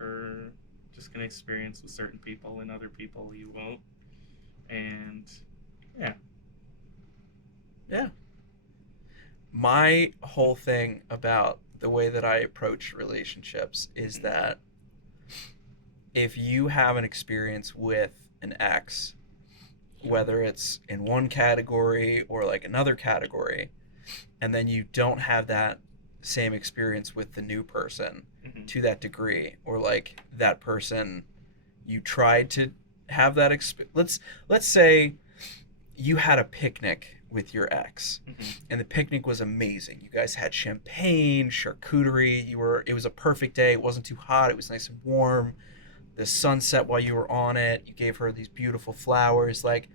are just gonna experience with certain people, and other people you won't. And yeah. yeah. My whole thing about the way that I approach relationships is Mm-hmm. that if you have an experience with an ex, whether it's in one category or like another category, and then you don't have that same experience with the new person Mm-hmm. to that degree, or like that person you tried to have that let's say you had a picnic with your ex Mm-hmm. and the picnic was amazing. You guys had champagne, charcuterie, it was a perfect day. It wasn't too hot, it was nice and warm. The sunset while you were on it, you gave her these beautiful flowers, like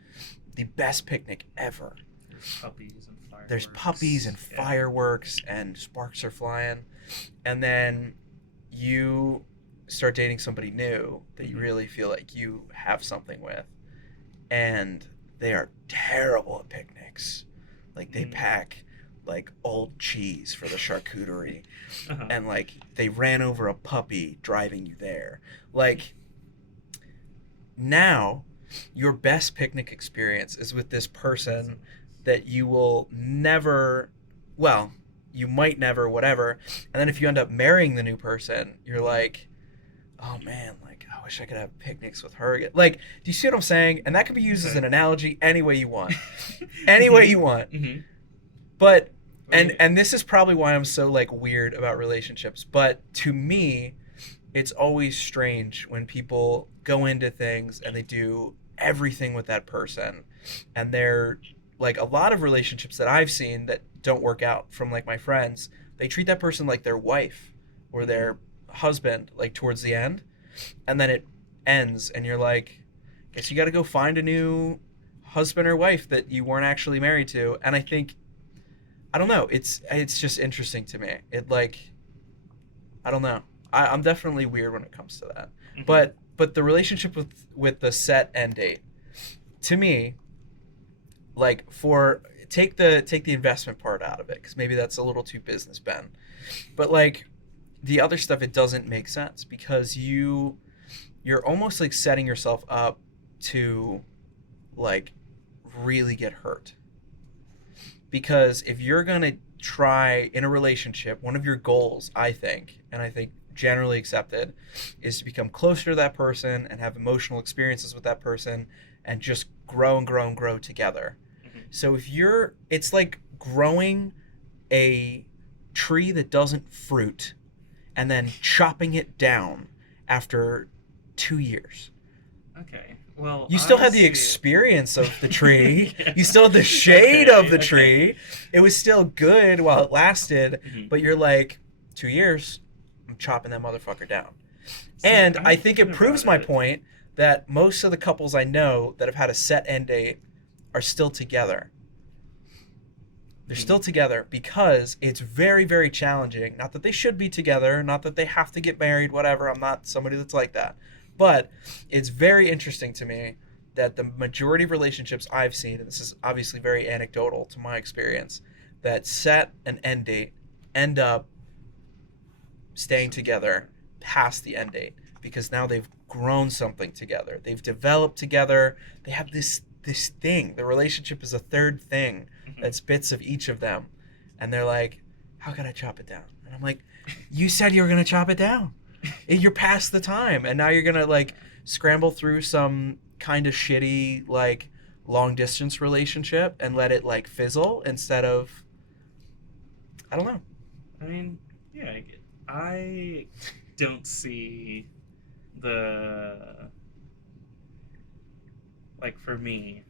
the best picnic ever. There's puppies and There's puppies fireworks. and Yeah. fireworks and sparks are flying. And then you start dating somebody new that you Mm-hmm. really feel like you have something with. And they are terrible at picnics. Like they Mm. pack like old cheese for the charcuterie. Uh-huh. And like they ran over a puppy driving you there. Like now your best picnic experience is with this person that you will never, well, you might never, whatever. And then if you end up marrying the new person, you're Mm-hmm. like, oh man, like I wish I could have picnics with her again. Like, do you see what I'm saying? And that could be used as Okay. an analogy any way you want. Any way you want. Mm-hmm. But I mean, and this is probably why I'm so like weird about relationships. But to me, it's always strange when people go into things and they do everything with that person, and they're like a lot of relationships that I've seen that don't work out from like my friends, they treat that person like their wife or mm-hmm. their husband like towards the end, and then it ends and you're like, guess you got to go find a new husband or wife that you weren't actually married to. And I think, I don't know, it's just interesting to me. It like, I don't know. I'm definitely weird when it comes to that. Mm-hmm. But the relationship with the set end date, to me, like for take the investment part out of it, because maybe that's a little too business Ben. But like the other stuff, it doesn't make sense because you're almost like setting yourself up to like really get hurt. Because if you're gonna try in a relationship, one of your goals, I think, and I think generally accepted, is to become closer to that person and have emotional experiences with that person and just grow and grow and grow together. Mm-hmm. So if it's like growing a tree that doesn't fruit and then chopping it down after 2 years. Okay. Well, You still I had the see. experience of the tree. Yeah. You still had the shade Okay, of the okay. tree. It was still good while it lasted, Mhm. but you're like, 2 years, I'm chopping that motherfucker down. See, And I'm I think thinking it proves about my it. point that most of the couples I know that have had a set end date are still together. They're still together because it's very, very challenging. Not that they should be together, not that they have to get married, whatever. I'm not somebody that's like that. But it's very interesting to me that the majority of relationships I've seen, and this is obviously very anecdotal to my experience, that set an end date end up staying together past the end date because now they've grown something together. They've developed together. They have this thing. The relationship is a third thing Mhm. that's bits of each of them. And they're like, how can I chop it down? And I'm like, you said you were going to chop it down. You're past the time. And now you're going to like scramble through some kind of shitty like long distance relationship and let it like fizzle instead of, I don't know. I mean, yeah, I don't see the, like, for me,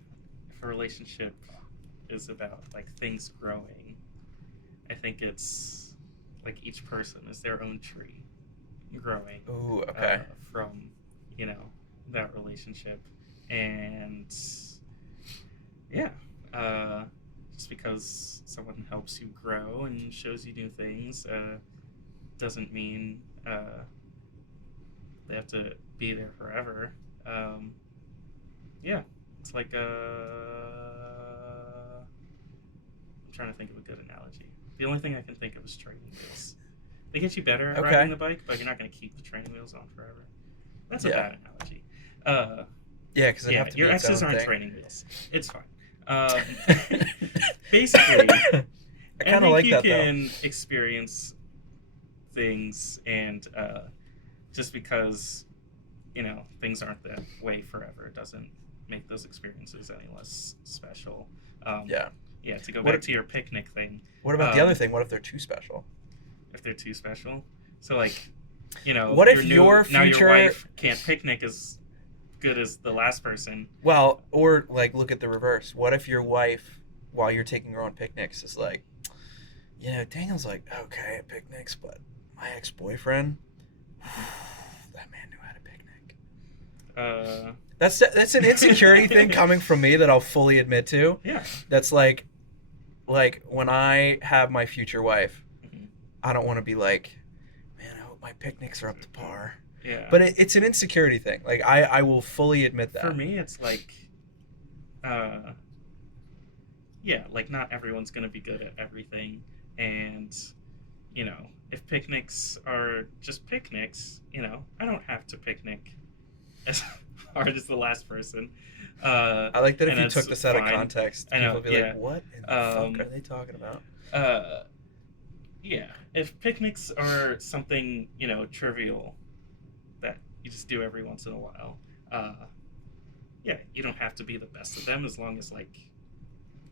if a relationship is about like things growing, I think it's like each person is their own tree growing Ooh, okay. from, you know, that relationship. And yeah, uh, just because someone helps you grow and shows you new things doesn't mean they have to be there forever. Um, yeah, it's like I'm trying to think of a good analogy. The only thing I can think of is training wheels. They get you better at riding Okay. the bike, but you're not going to keep the training wheels on forever. That's a Yeah. bad analogy. Uh, Yeah, because it'd yeah, have to be your its exes own aren't thing. training wheels. It's fine. Basically, I kind of think like you that can experience things, and just because things aren't that way forever doesn't make those experiences any less special. though. Yeah. Yeah, to go What back if- to your picnic thing, What about the other thing? What if they're too special? if they're too special, so like, What if your now your future- wife can't picnic as good as the last person? Well, or like look at the reverse. What if your wife, while you're taking her on picnics, is like, Daniel's like okay at picnics, but my ex-boyfriend, that man knew how to picnic. That's an insecurity thing coming from me that I'll fully admit to. Yeah. That's like when I have my future wife, Mhm. I don't want to be like, man, I hope my picnics are up to par. Yeah. But it's an insecurity thing. Like I will fully admit that. For me, it's like, like not everyone's gonna be good at everything, and if picnics are just picnics, I don't have to picnic as hard as the last person. I like that if and you that's took this out of fine. context, I know, people would be yeah. like, what in the fuck are they talking about? Yeah, if picnics are something trivial that you just do every once in a while, you don't have to be the best of them as long as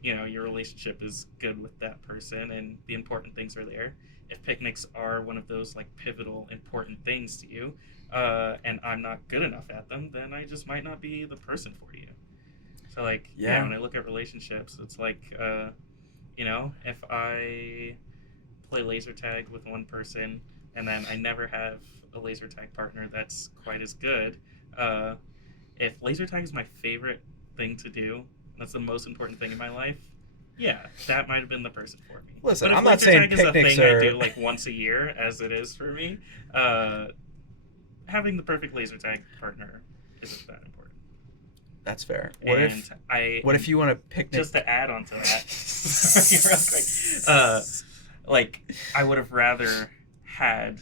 your relationship is good with that person and the important things are there. If picnics are one of those like pivotal important things to you, and I'm not good enough at them, then I just might not be the person for you. So when I look at relationships, it's like if I play laser tag with one person and then I never have a laser tag partner that's quite as good, if laser tag is my favorite thing to do, that's the most important thing in my life, that might have been the person for me. Listen, but if I'm not laser saying tag is a picnics thing are... I do like once a year, as it is for me, having the perfect laser tag partner isn't that important. That's fair. What if you want to picnic? Just to add on to that, real quick, I would have rather had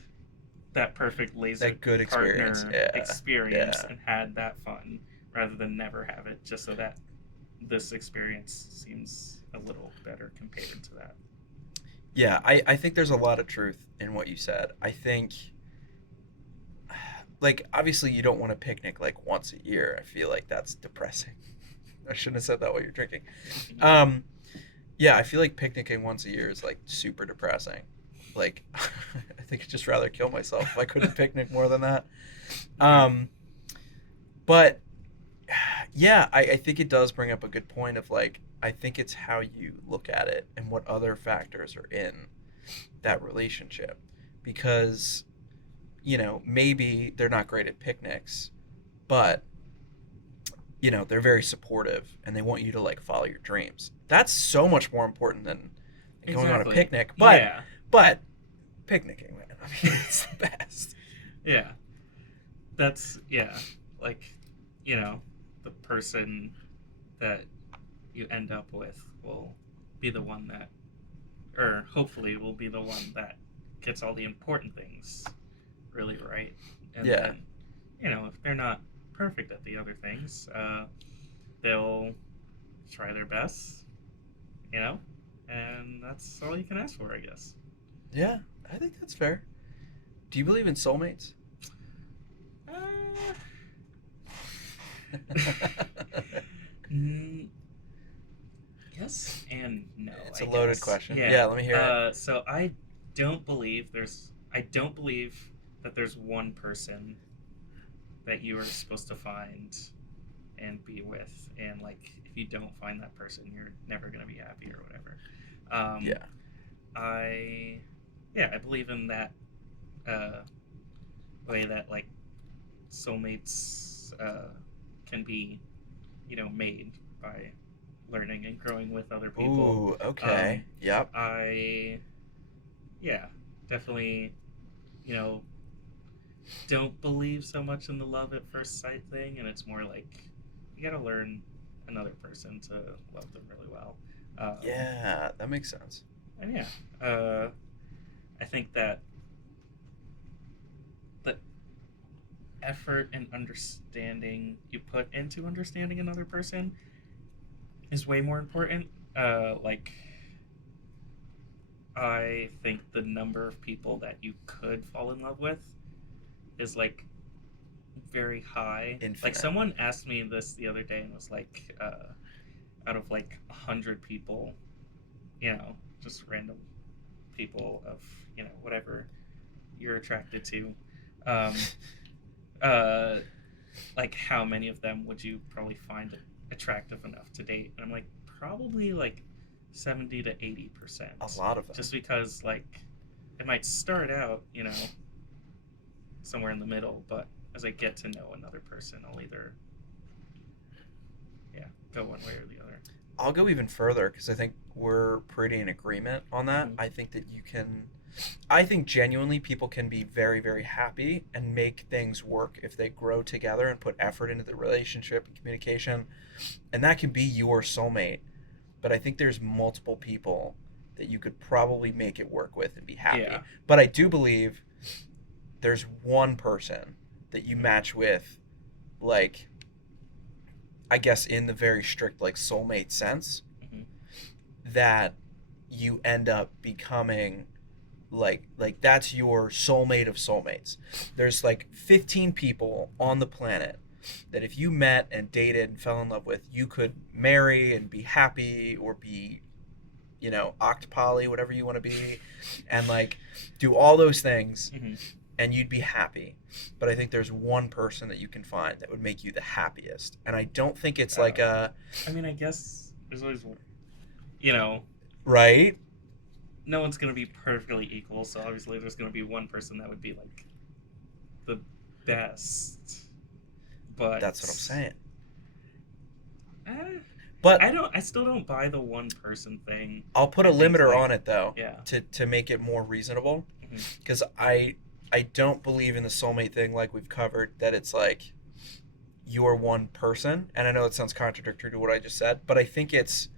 that perfect laser that good experience, experience and had that fun rather than never have it, just so that this experience seems a little better compared to that. Yeah, I think there's a lot of truth in what you said. I think, obviously you don't want to picnic once a year. I feel like that's depressing. I shouldn't have said that while you're drinking. Yeah, I feel like picnicking once a year is super depressing. I think I'd just rather kill myself if I couldn't picnic more than that. But yeah, I think it does bring up a good point of I think it's how you look at it and what other factors are in that relationship. Because, maybe they're not great at picnics, but, they're very supportive and they want you to follow your dreams. That's so much more important than going on a picnic. But picnicking, man, I mean, it's the best. Yeah. That's, the person that you end up with will be the one that, or hopefully will be the one that gets all the important things really right. And then, if they're not perfect at the other things, they'll try their best, and that's all you can ask for, I guess. Yeah, I think that's fair. Do you believe in soulmates? Yes and no. It's I a loaded guess. question. Yeah. Yeah, let me hear it. So I don't believe that there's one person that you are supposed to find and be with, and like if you don't find that person, you're never gonna be happy or whatever. Um, Yeah. I I believe in that uh, way that like soulmates can be made by learning and growing with other people. Ooh, Um, okay. Yep. I yeah definitely you know don't believe so much in the love at first sight thing, and it's more like you gotta learn another person to love them really well. Um, Yeah, that makes sense. and I think that the effort and understanding you put into understanding another person is way more important. Like, I think the number of people that you could fall in love with is like very high. Like, Infinite. someone asked me this the other day and was like, out of like 100 people, just random people of whatever you're attracted to, um, uh, like how many of them would you probably find attractive enough to date? And I'm like, probably like 70 to 80%. A lot of them. Just because like it might start out, somewhere in the middle, but as I get to know another person, I'll either go one way or the other. I'll go even further because I think we're pretty in agreement on that. Mhm. I think that I think genuinely people can be very, very happy and make things work if they grow together and put effort into the relationship and communication. And that can be your soulmate. But I think there's multiple people that you could probably make it work with and be happy. Yeah. But I do believe there's one person that you match with, like, I guess in the very strict like soulmate sense, Mhm. that you end up becoming like that's your soulmate of soulmates. There's like 15 people on the planet that if you met and dated and fell in love with, you could marry and be happy or be, octopoly, whatever you want to be, and like do all those things Mhm. and you'd be happy. But I think there's one person that you can find that would make you the happiest. And I don't think it's like a I mean, I guess there's always, you know, right? no one's gonna be perfectly equal, so obviously there's gonna be one person that would be like the best. But That's what I'm saying. eh, But I still don't buy the one person thing. I'll put I a think, limiter like, on it though Yeah. to make it more reasonable Mhm. because I don't believe in the soulmate thing like we've covered that it's like you're one person, and I know it sounds contradictory to what I just said, but I think it's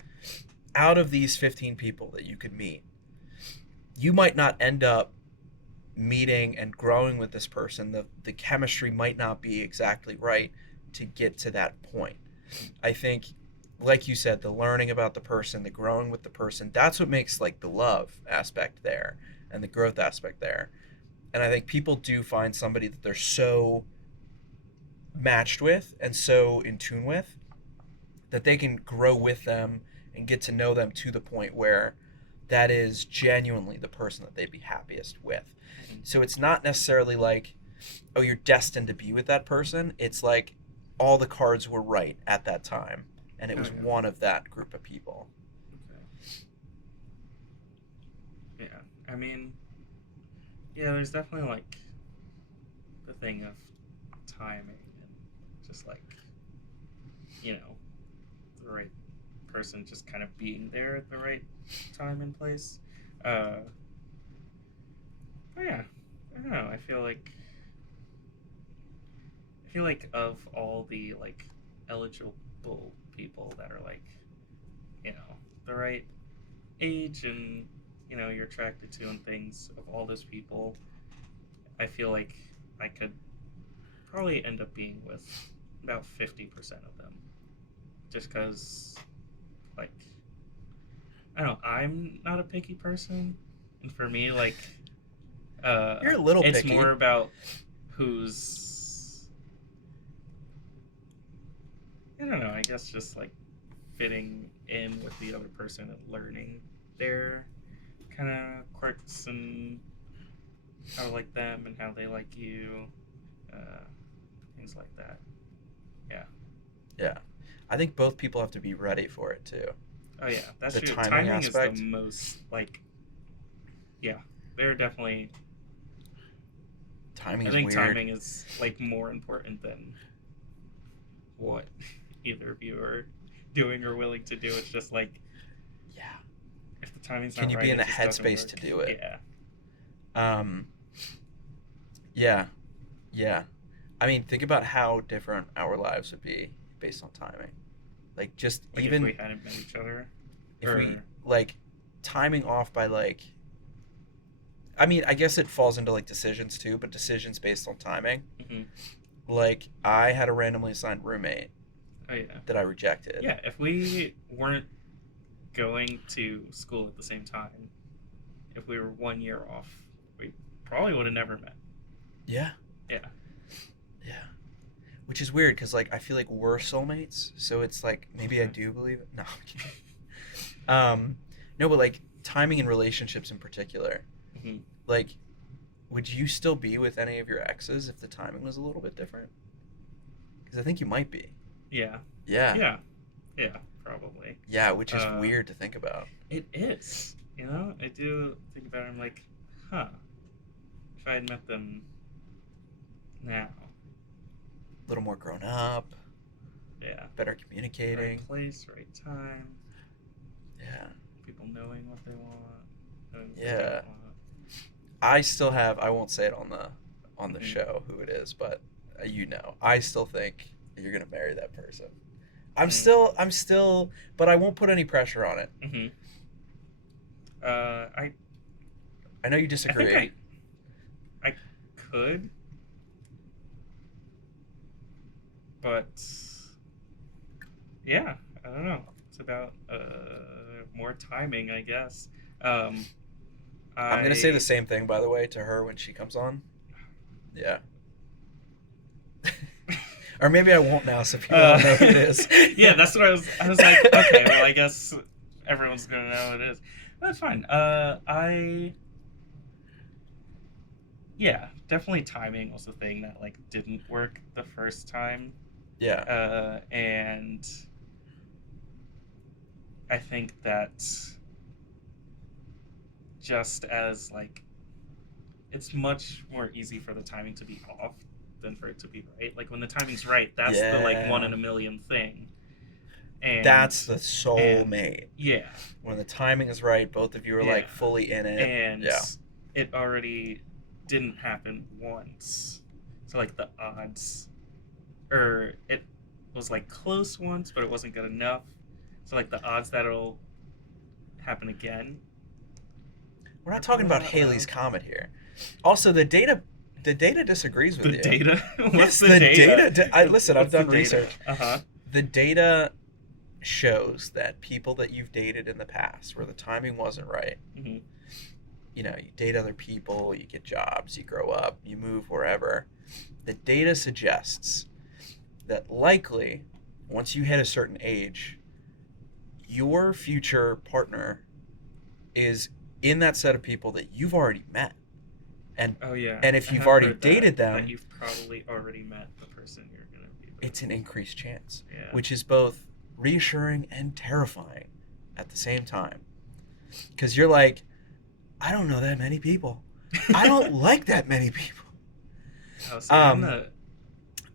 out of these 15 people that you could meet, you might not end up meeting and growing with this person. The chemistry might not be exactly right to get to that point. I think, like you said, the learning about the person, the growing with the person, that's what makes like the love aspect there and the growth aspect there. And I think people do find somebody that they're so matched with and so in tune with that they can grow with them and get to know them to the point where that is genuinely the person that they'd be happiest with. Mhm. So it's not necessarily like, oh, you're destined to be with that person. It's like all the cards were right at that time, and it Oh, was yeah. one of that group of people. Okay. Yeah. I mean, there's definitely like the thing of timing and just like, the right person just kind of being there at the right time and place. But yeah, I don't know. I feel like of all the like eligible people that are like, the right age and you're attracted to and things, of all those people, I feel like I could probably end up being with about 50% of them, just because like I don't know, I'm not a picky person, and for me like You're a little it's picky. more about who's, I don't know, I guess just like fitting in with the other person and learning their kind of quirks and how to like them and how they like you, things like that. Yeah. Yeah. I think both people have to be ready for it too. Oh yeah, that's The true. timing Timing aspect. is the most like. Yeah, they're definitely. Timing I is think weird. timing is like more important than what either of you are doing or willing to do. It's just like Yeah. if the timing's Can not you right, be in the it just doesn't headspace to work. do it? Yeah. Yeah. Yeah. I mean, think about how different our lives would be based on timing. Like just Like even if we hadn't met each other, if we or like timing off by like I mean, I guess it falls into like decisions too, but decisions based on timing. Mhm. Like I had a randomly assigned roommate oh yeah, that I rejected. yeah. If we weren't going to school at the same time, if we were 1 year off, we probably would have never met. Yeah. Yeah. Yeah. Which is weird because like I feel like we're soulmates, so it's like maybe I do believe it. No. I'm kidding. No, but like timing in relationships in particular. hmm Like, would you still be with any of your exes if the timing was a little bit different? Because I think you might be. Yeah. Yeah. Yeah. Yeah. Probably. Yeah, which is Uh, weird to think about. It is. You know, I do think about it. I'm like, huh. If I had met them now, A little more grown up, yeah. better communicating. Right place, right time. Yeah. People knowing what they want. Knowing what they Yeah. don't want. I still have. I won't say it on the Mhm. show who it is, but you know, I still think you're gonna marry that person. I'm Mm. still, but I won't put any pressure on it. Mm-hmm. I know you I disagree. think I could, but yeah, I don't know. It's about more timing, I guess. Um, I'm gonna say the I same thing, by the way, to her when she comes on. Yeah. Or maybe I won't now, so people don't know who it is. yeah, that's what I was. I was like, okay, well, I guess everyone's gonna know who it is. That's fine. Yeah, definitely timing was the thing that like didn't work the first time, Yeah. and I think that just as like it's much more easy for the timing to be off than for it to be right. Like when the timing's right, that's the like one Yeah. in a million thing. And That's the soulmate. yeah, When the timing is right, both of you are like Yeah. fully in it. and Yeah. it already didn't happen once. So like the odds, or it was like close once, but it wasn't good enough. So like the odds that it'll happen again. We're not talking about Not Halley's well. Comet here. Also, the data disagrees with The you. data. What's Yes, the data? listen, I've What's the done data? research. Uh-huh. The data shows that people that you've dated in the past where the timing wasn't right, hmm you know, you date other people, you get jobs, you grow up, you move wherever. The data suggests that likely once you hit a certain age, your future partner is in that set of people that you've already met. And Oh yeah. and if I you've have already heard dated that them, you've probably already met the person you're gonna be with. it's an increased chance, Yeah. which is both reassuring and terrifying at the same time. Because you're like, I don't know that many people. I don't like that many people. Oh, see, I'm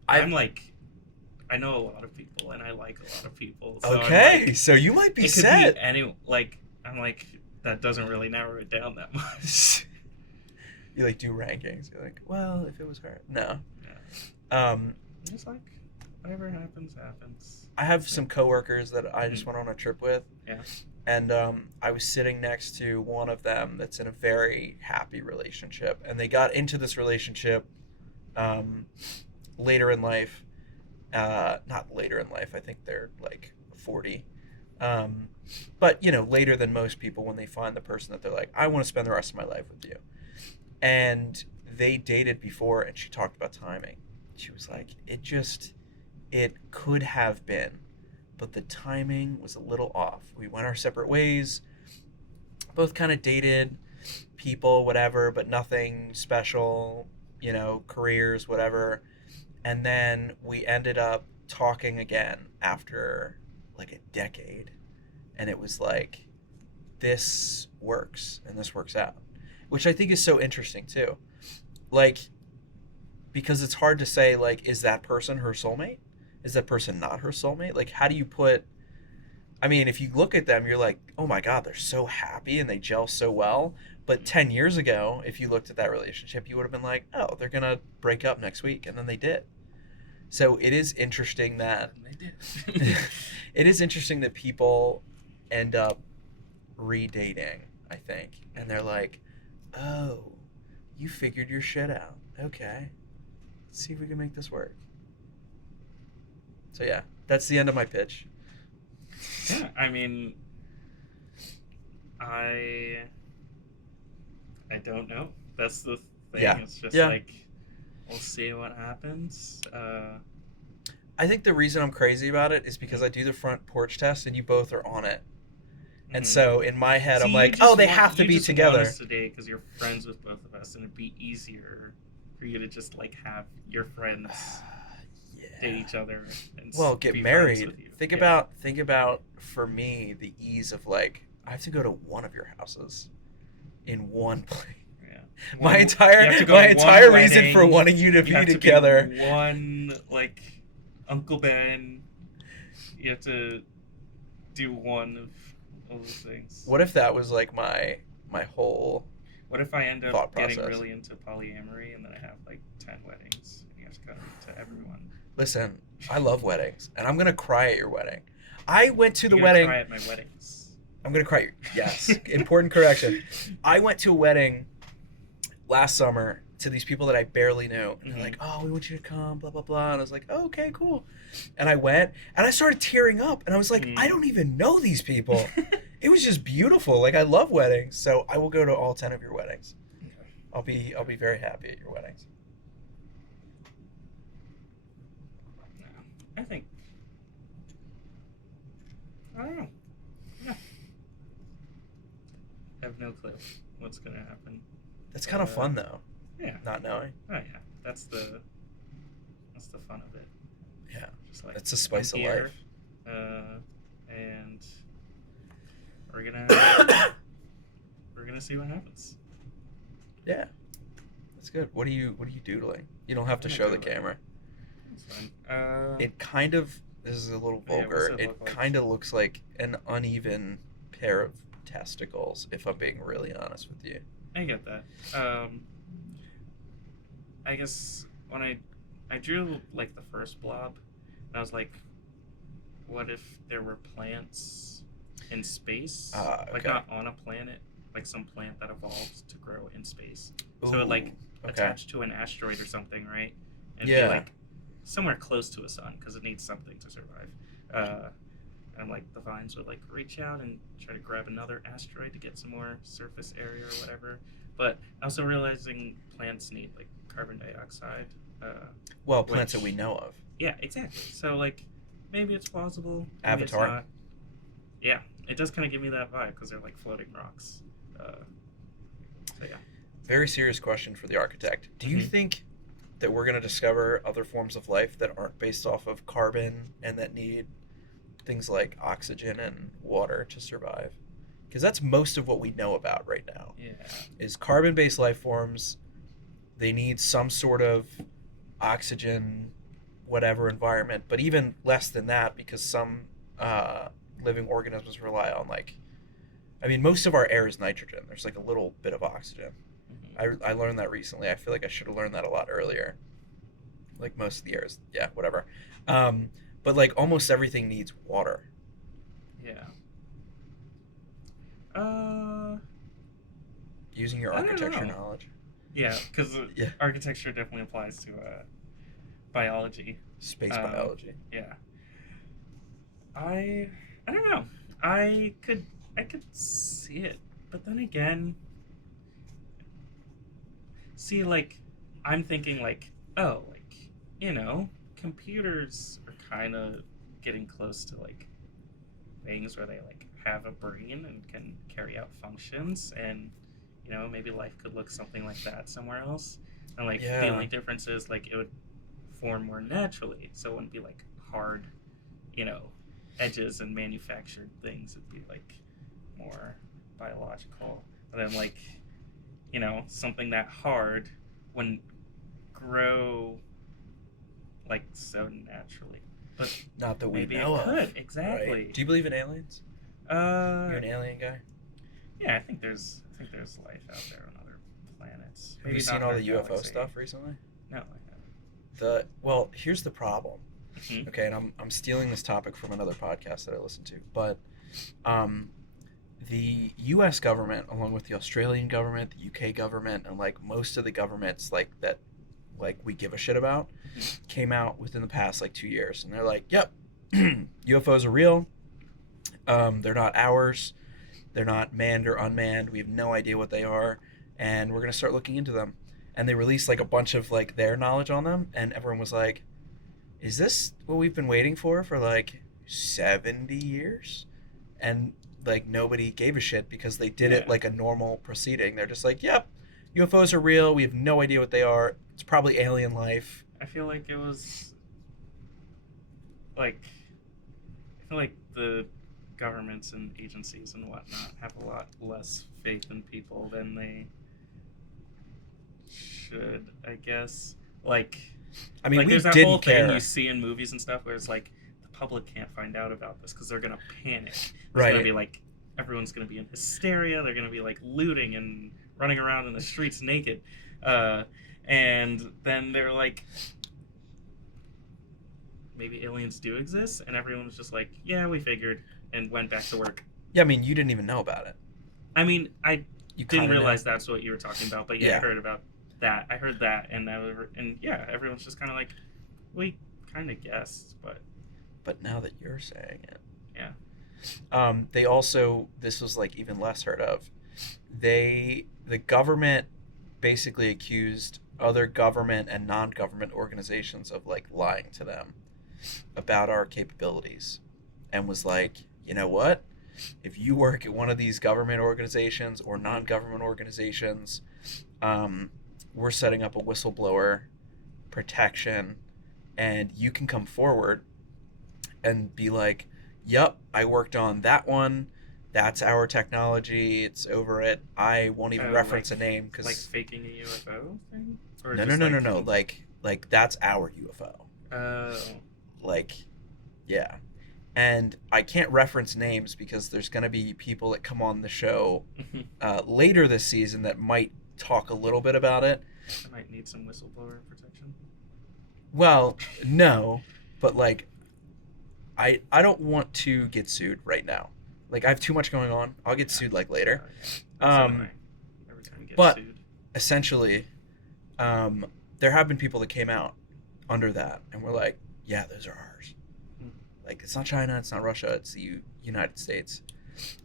I've- like, I know a lot of people and I like a lot of people. So Okay, I'm like, so you might be it could set. be any like I'm like that doesn't really narrow it down that much. You like do rankings. You're like, well, if it was her, no. Yeah. Just like whatever happens, happens. I have some coworkers that I just went on a trip with. Yeah. And I was sitting next to one of them that's in a very happy relationship, and they got into this relationship later in life. Not later in life. I think they're like 40. But you know, later than most people when they find the person that they're like, I want to spend the rest of my life with you. And they dated before, and she talked about timing. She was like, it could have been but the timing was a little off. We went our separate ways, both kind of dated people, whatever, but nothing special, careers, whatever. And then we ended up talking again after like a decade. And it was like, this works and this works out, which I think is so interesting too. Like, because it's hard to say, like, is that person her soulmate? Is that person not her soulmate? Like, how do you put, I mean, if you look at them, you're like, oh my God, they're so happy and they gel so well. But 10 years ago, if you looked at that relationship, you would have been like, oh, they're going to break up next week. And then they did. So it is interesting that it is interesting that people end up redating, I think. And they're like, oh, you figured your shit out. Okay. Let's see if we can make this work. So yeah, that's the end of my pitch. Yeah, I mean, I don't know. That's the thing. Yeah. It's just Yeah. like, we'll see what happens. I think the reason I'm crazy about it is because I do the front porch test and you both are on it. And so in my head, I'm like, oh, they have to be together. Today because you're friends with both of us, and it'd be easier for you to just like have your friends date each other and get be married. friends with you. Think about for me the ease of like I have to go to one of your houses in one place. Yeah. My entire reason for wanting you to be together. One like Uncle Ben. You have to do one of all those things. What if that was like my whole What if I end up thought getting process? really into polyamory and then I have like 10 weddings and you have to go to everyone? Listen, I love weddings and I'm gonna cry at your wedding. I went to the You're wedding. gonna cry at my weddings. I'm gonna cry. Yes, important correction. I went to a wedding last summer to these people that I barely knew, and they're like, "Oh, we want you to come," blah blah blah, and I was like, "Oh, okay, cool." And I went, and I started tearing up, and I was like, "I don't even know these people." It was just beautiful. Like I love weddings, so I will go to all 10 of your weddings. Okay. I'll be very happy at your weddings. I think. I don't know. Yeah. I have no clue what's gonna happen. That's kind of fun though. Yeah. Not knowing. Oh yeah. That's the fun of it. Yeah. Just like That's the spice of I'm here, life. And we're gonna see what happens. Yeah. That's good. What are you doodling? You don't have to I'm not show the doodling. camera. That's fine. It kind of, this is a little Yeah, what's vulgar, it it look like? kind of looks like an uneven pair of testicles, if I'm being really honest with you. I get that. I guess when I drew like the first blob, I was like, what if there were plants in space? Like okay. not on a planet, like some plant that evolves to grow in space. So Ooh, it like okay. attached to an asteroid or something, right? And Yeah. be like somewhere close to a sun because it needs something to survive. And like the vines would like reach out and try to grab another asteroid to get some more surface area or whatever. But also realizing plants need like carbon dioxide. Well, plants which- that we know of. Yeah, exactly. So like maybe it's plausible. Maybe Avatar. It's not. Yeah, it does kind of give me that vibe because they're like floating rocks. So yeah. Very serious question for the architect. Do you Mhm. think that we're going to discover other forms of life that aren't based off of carbon and that need things like oxygen and water to survive? Because that's most of what we know about right now. Yeah. Is carbon-based life forms. They need some sort of oxygen, whatever environment, but even less than that because some living organisms rely on most of our air is nitrogen. There's like a little bit of oxygen. I learned that recently. I feel like I should have learned that a lot earlier. Like most of the air is, yeah, whatever. But like almost everything needs water. Yeah. Using your I don't architecture know. knowledge. Yeah, because Yeah. architecture definitely applies to biology. Space biology. Yeah. I don't know. I could see it, but then again, see, like, I'm thinking like, oh, like, computers are kind of getting close to like things where they like have a brain and can carry out functions, and maybe life could look something like that somewhere else. And like the only difference is like it would form more naturally, so it wouldn't be like hard, edges and manufactured things. It'd be like more biological. And then like something that hard wouldn't grow like so naturally. But not that we maybe know it could. of. Exactly. Right. Do you believe in aliens? You're an alien guy? Yeah, I think there's life out there on other planets. Have you seen all the UFO stuff recently? No, I haven't. Well, here's the problem. Mm-hmm. Okay, and I'm stealing this topic from another podcast that I listen to, but the U.S. government, along with the Australian government, the UK government, and like most of the governments like that, like we give a shit about, came out within the past like 2 years, and they're like, "Yep, UFOs are real. They're not ours. They're not manned or unmanned. We have no idea what they are, and we're gonna start looking into them." And they released like a bunch of like their knowledge on them, and everyone was like, "Is this what we've been waiting for like 70 years?" And like nobody gave a shit because they did it like a normal proceeding. They're just like, "Yep, UFOs are real. We have no idea what they are. It's probably alien life." I feel like it was like the governments and agencies and whatnot have a lot less faith in people than they should, I guess. Like, I mean, like we there's that didn't whole care. thing you see in movies and stuff where it's like the public can't find out about this because they're gonna panic. It's gonna be like everyone's gonna be in hysteria. They're gonna be like looting and running around in the streets naked, and then they're like, maybe aliens do exist, and everyone was just like, yeah, we figured, and went back to work. Yeah, I mean, you didn't even know about it. I mean, I You didn't realize know. that's what you were talking about, but I heard about that. I heard that, and everyone's just kind of like, we kind of guessed, But now that you're saying it, yeah. They also, this was like even less heard of. The government basically accused other government and non-government organizations of like lying to them about our capabilities, and was like, you know what? If you work at one of these government organizations or non-government organizations, we're setting up a whistleblower protection, and you can come forward and be like, "Yep, I worked on that one. That's our technology. It's over it." I won't even reference a name because like faking a UFO thing. Or no. Like that's our UFO. Oh. Like, yeah. And I can't reference names because there's going to be people that come on the show later this season that might talk a little bit about it. I might need some whistleblower protection. Well, no, but like, I don't want to get sued right now. Like, I have too much going on. I'll get sued like later. Every time you get but sued. Essentially, there have been people that came out under that and were like, yeah, those are ours. Like, it's not China, it's not Russia, it's the United States.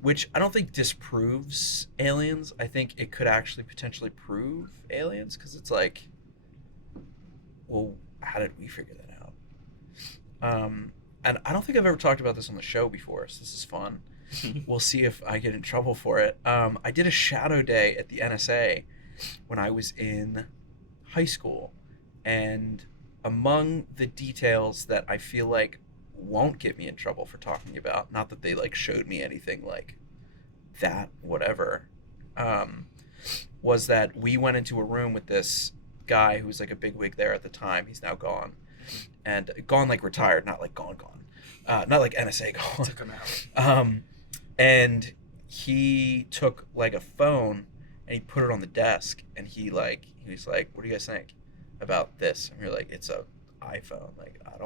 Which I don't think disproves aliens. I think it could actually potentially prove aliens, because it's like, well, how did we figure that out? And I don't think I've ever talked about this on the show before, so this is fun. We'll see if I get in trouble for it. I did a shadow day at the NSA when I was in high school, and among the details that I feel like won't get me in trouble for talking about, not that they like showed me anything like that, whatever, was that we went into a room with this guy who was like a bigwig there at the time. He's now gone, and gone like retired, not like gone, not like NSA gone. Took him out. And he took like a phone and he put it on the desk, and he was like, "What do you guys think about this?" And we were like, "It's a iPhone." Like, I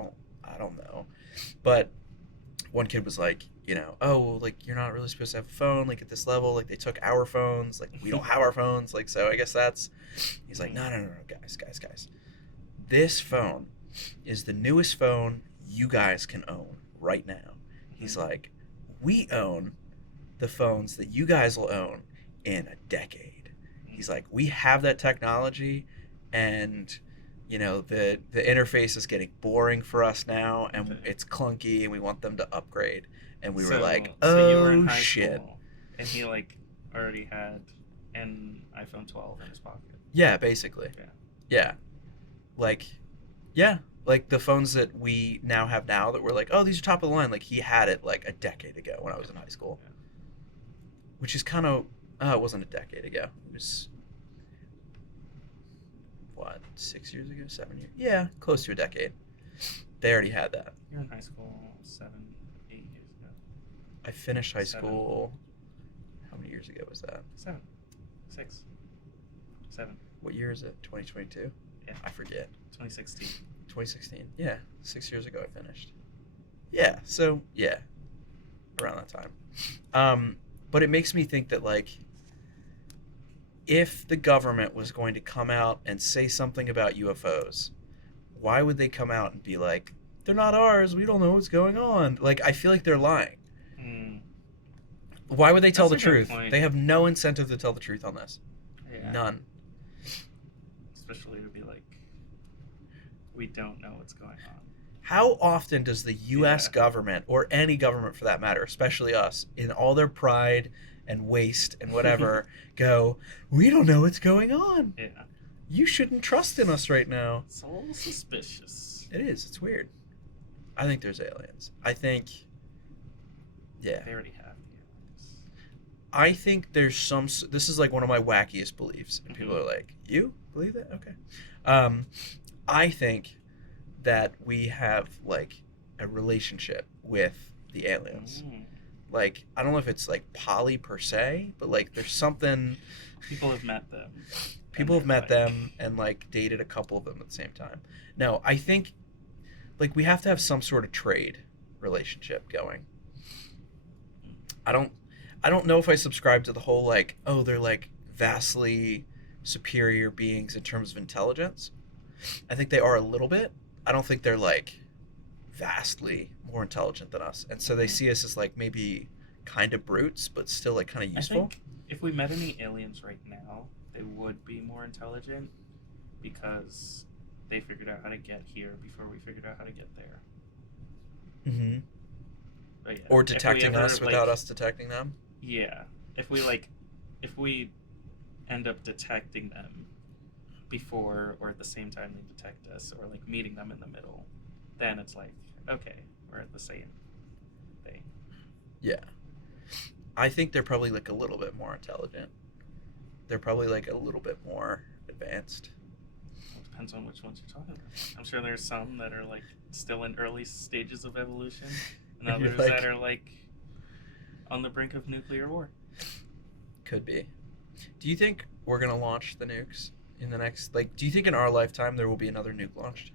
don't know. But one kid was like, "Oh, well, like, you're not really supposed to have a phone like at this level. Like, they took our phones. Like, we don't have our phones. Like, so I guess that's." He's like, "No, guys. This phone is the newest phone you guys can own right now." He's like, "We own the phones that you guys will own in a decade." He's like, "We have that technology, and you know, the interface is getting boring for us now, and Okay. it's clunky, and we want them to upgrade. And we were So, like, so you were in oh high shit. school, and he like already had an iPhone 12 in his pocket. Yeah, basically. Yeah. Yeah. Like, yeah. Like the phones that we now have now that we're like, oh, these are top of the line. Like he had it like a decade ago when I was in high school, Yeah. which is kind of, it wasn't a decade ago. It was, what, 6 years ago, 7 years? Yeah, close to a decade. They already had that. You're in high school 7, 8 years ago. I finished high 7. school. How many years ago was that? 7, 6, 7. What year is it? 2022? Yeah. I forget. 2016. 2016. Yeah, 6 years ago I finished. Yeah, so yeah, around that time. But it makes me think that like, if the government was going to come out and say something about UFOs, why would they come out and be like, they're not ours, we don't know what's going on? Like, I feel like they're lying. Mm. Why would they tell the That's a good truth? point. They have no incentive to tell the truth on this. Yeah. None. Especially to be like, we don't know what's going on. How often does the U.S. Yeah. government, or any government for that matter, especially us, in all their pride and waste and whatever, go, we don't know what's going on. Yeah. You shouldn't trust in us right now. It's a little suspicious. It is. It's weird. I think there's aliens. I think, yeah. They already have the aliens. I think there's some, this is like one of my wackiest beliefs. And people Mhm. are like, you believe that? Okay. I think that we have like a relationship with the aliens. Mm. Like, I don't know if it's like poly per se, but like there's something. People have met them. People And have met they're them and like dated a couple of them at the same time. No, I think like we have to have some sort of trade relationship going. I don't know if I subscribe to the whole like, oh, they're like vastly superior beings in terms of intelligence. I think they are a little bit. I don't think they're like vastly more intelligent than us. And so they see us as like maybe kind of brutes, but still like kind of I useful. think if we met any aliens right now, they would be more intelligent because they figured out how to get here before we figured out how to get there. Mm-hmm. But yeah, Or if we detecting ever, us without us detecting them. Yeah. If we end up detecting them before or at the same time they detect us, or like meeting them in the middle, then it's like, okay, we're at the same thing. Yeah. I think they're probably like a little bit more intelligent. They're probably like a little bit more advanced. It depends on which ones you're talking about. I'm sure there's some that are like still in early stages of evolution, and And you're others like- that are like on the brink of nuclear war. Could be. Do you think we're gonna launch the nukes in the next, like, do you think in our lifetime there will be another nuke launched?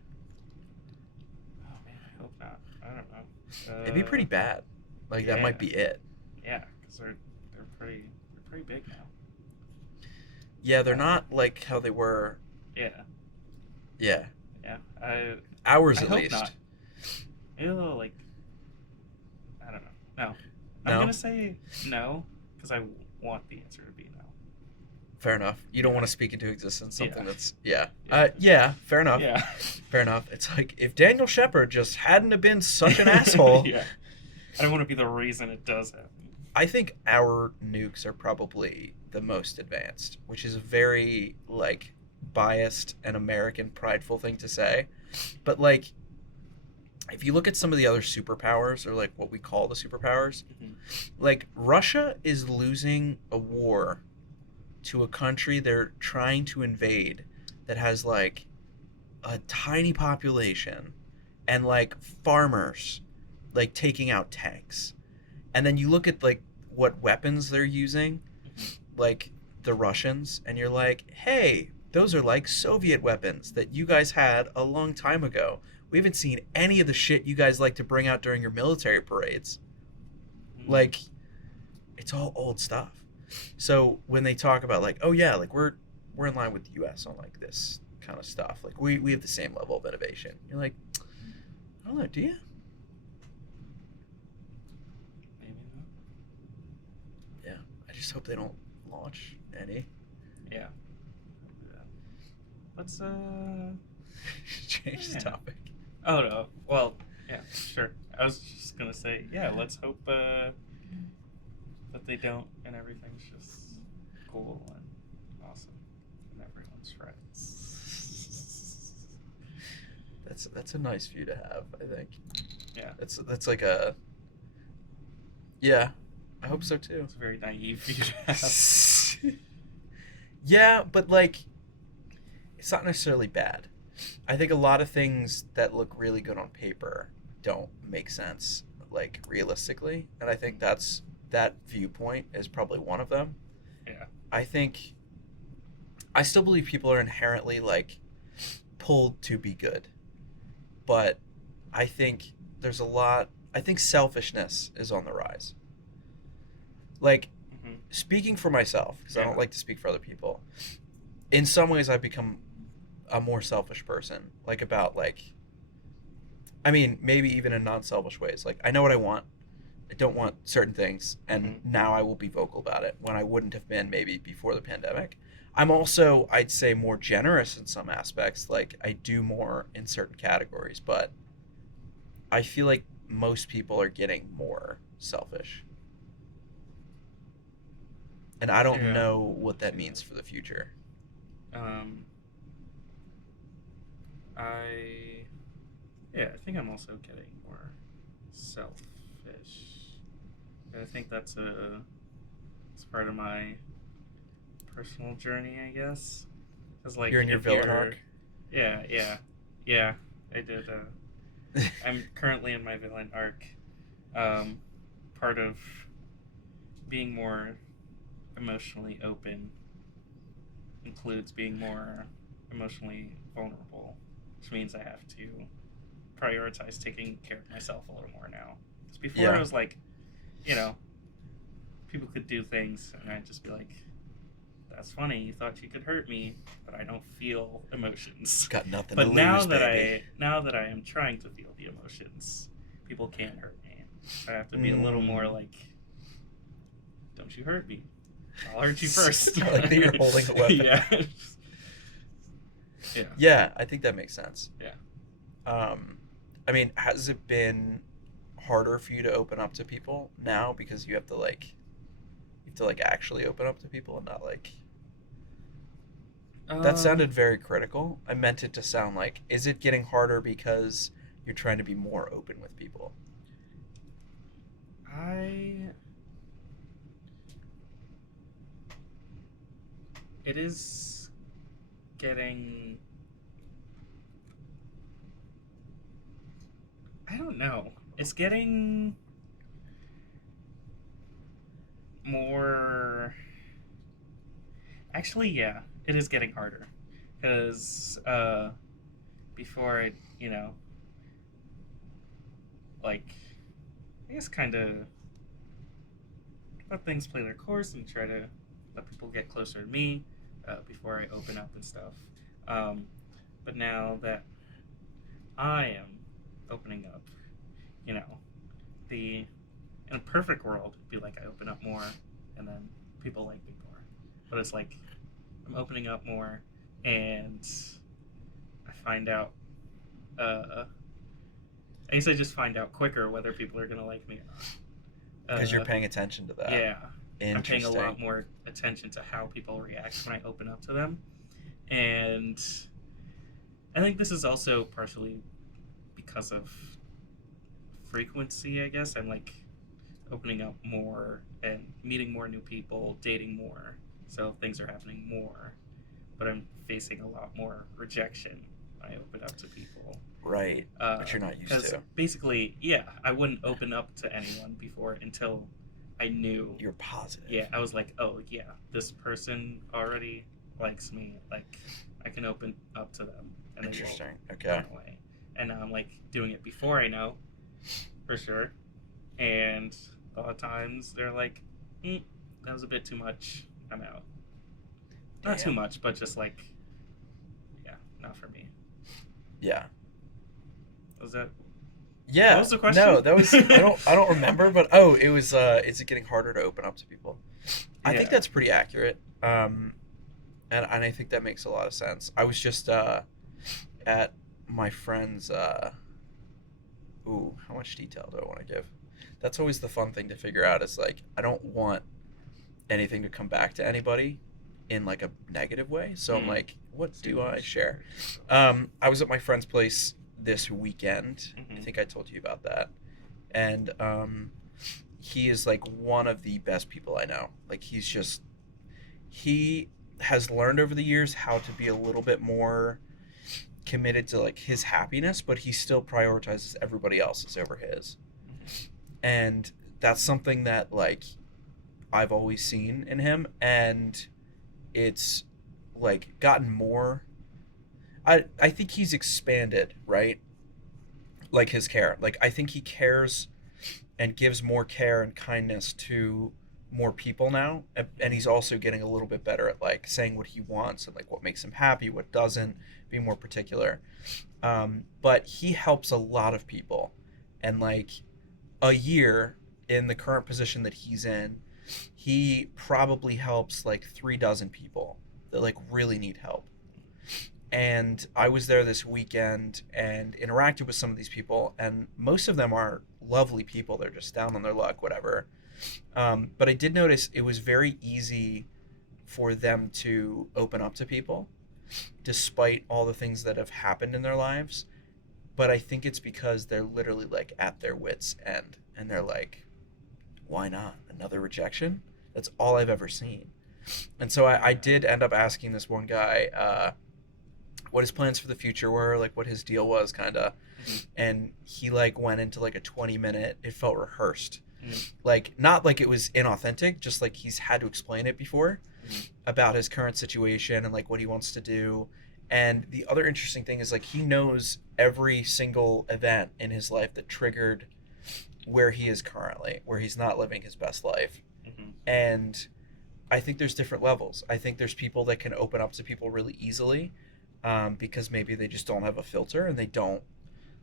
Oh man, I hope not. I don't know. It'd be pretty bad. Like that might yeah. be it. Yeah, because they're pretty big now. Yeah, they're not like how they were. Yeah, Yeah, yeah. ours I at hope least. not. Maybe they'll like. I don't know. No, No? I'm gonna say no because I want the answer to be no. Fair enough. You don't Yeah. want to speak into existence something Yeah. that's yeah. Yeah. Yeah, fair enough. Yeah. Fair enough. It's like if Daniel Shephard just hadn't have been such an asshole. Yeah. I don't want to be the reason it does happen. I think our nukes are probably the most advanced, which is a very like biased and American prideful thing to say. But like if you look at some of the other superpowers, or like what we call the superpowers, Mhm. like Russia is losing a war to a country they're trying to invade that has like a tiny population and like farmers like taking out tanks. And then you look at like what weapons they're using, Mhm. like the Russians, and you're like, hey, those are like Soviet weapons that you guys had a long time ago. We haven't seen any of the shit you guys like to bring out during your military parades. Mhm. Like, it's all old stuff. So when they talk about like, oh yeah, like we're in line with the U.S. on like this kind of stuff. Like we have the same level of innovation. You're like, I don't know, do you? Maybe not. Yeah. I just hope they don't launch any. Yeah. Change the Yeah. topic. Oh no. Well, yeah, sure. I was just gonna say, yeah. Let's hope that they don't, and everything's just cool and awesome, and everyone's friends. That's a nice view to have, I think. Yeah. That's like a. Yeah, I hope so too. It's a very naive view to have. Yeah, but like, it's not necessarily bad. I think a lot of things that look really good on paper don't make sense, like realistically, and I think that viewpoint is probably one of them. Yeah. I still believe people are inherently like pulled to be good, but I think there's a lot. I think selfishness is on the rise. Like, Mm-hmm. speaking for myself, because I Yeah. don't like to speak for other people. In some ways, I've become a more selfish person. Like about like, I mean, maybe even in non-selfish ways. Like, I know what I want. I don't want certain things, and Mhm. now I will be vocal about it when I wouldn't have been maybe before the pandemic. I'm also, I'd say, more generous in some aspects. Like, I do more in certain categories, but I feel like most people are getting more selfish. And I don't Yeah. know what that means for the future. Um. I. Yeah, I think I'm also getting more selfish. And I think it's part of my personal journey, I guess. Cause like You're in your if villain you're, arc. yeah, I did. I'm currently in my villain arc. Part of being more emotionally open includes being more emotionally vulnerable, which means I have to prioritize taking care of myself a little more now. Because before Yeah. I was like, people could do things, and I'd just be like, "That's funny. You thought you could hurt me, but I don't feel emotions." Got nothing But to now lose, that baby. now that I am trying to feel the emotions, people can't hurt me. I have to be a little more like, "Don't you hurt me? I'll hurt you first." I like that you're holding a weapon. Yeah. Yeah. Yeah, I think that makes sense. Yeah. I mean, has it been harder for you to open up to people now because you have to like actually open up to people and not like that sounded very critical. I meant it to sound like, is it getting harder because you're trying to be more open with people? It is getting. I don't know. It's getting more. Actually, yeah, it is getting harder. Because before I, like, I guess kind of let things play their course and try to let people get closer to me before I open up and stuff. But now that I am opening up, you know, in a perfect world, it'd be like I open up more and then people like me more. But it's like I'm opening up more and I find out, I guess I just find out quicker whether people are going to like me or not. Because you're paying attention to that. Yeah. I'm paying a Interesting. lot more attention to how people react when I open up to them. And I think this is also partially because of frequency, I guess. I'm like opening up more and meeting more new people, dating more. So things are happening more. But I'm facing a lot more rejection when I open up to people. Right. But you're not used to. Basically, yeah, I wouldn't open up to anyone before until I knew. You're positive. Yeah, I was like, oh, yeah, this person already likes me. Like, I can open up to them. And Interesting. They won't run away. And now I'm like doing it before I know, for sure. And a lot of times they're like, that was a bit too much. I'm out. Not too much, but just like, yeah, not for me. Yeah. Was that? Yeah. What was the question? No, that was I don't remember, but it was is it getting harder to open up to people? I think that's pretty accurate. And I think that makes a lot of sense. I was just at my friend's ooh, how much detail do I want to give? That's always the fun thing to figure out is like I don't want anything to come back to anybody in like a negative way. So I'm like, what do I share? I was at my friend's place this weekend. I think I told you about that. And he is like one of the best people I know. Like he has learned over the years how to be a little bit more committed to like his happiness, but he still prioritizes everybody else's over his. And that's something that like I've always seen in him, and it's like gotten more. I think he's expanded, right? Like his care. Like I think he cares and gives more care and kindness to more people now, and he's also getting a little bit better at like saying what he wants and like what makes him happy, what doesn't, be more particular. But he helps a lot of people, and like a year in the current position that he's in, he probably helps like 36 people that like really need help. And I was there this weekend and interacted with some of these people, and most of them are lovely people. They're just down on their luck, whatever. But I did notice it was very easy for them to open up to people, despite all the things that have happened in their lives. But I think it's because they're literally like at their wits' end, and they're like, why not? Another rejection? That's all I've ever seen. And so I did end up asking this one guy what his plans for the future were, like what his deal was, kind of. And he like went into like a 20-minute, it felt rehearsed. Like not like it was inauthentic, just like he's had to explain it before about his current situation and like what he wants to do. And the other interesting thing is like he knows every single event in his life that triggered where he is currently, where he's not living his best life. And I think there's different levels. I think there's people that can open up to people really easily, because maybe they just don't have a filter and they don't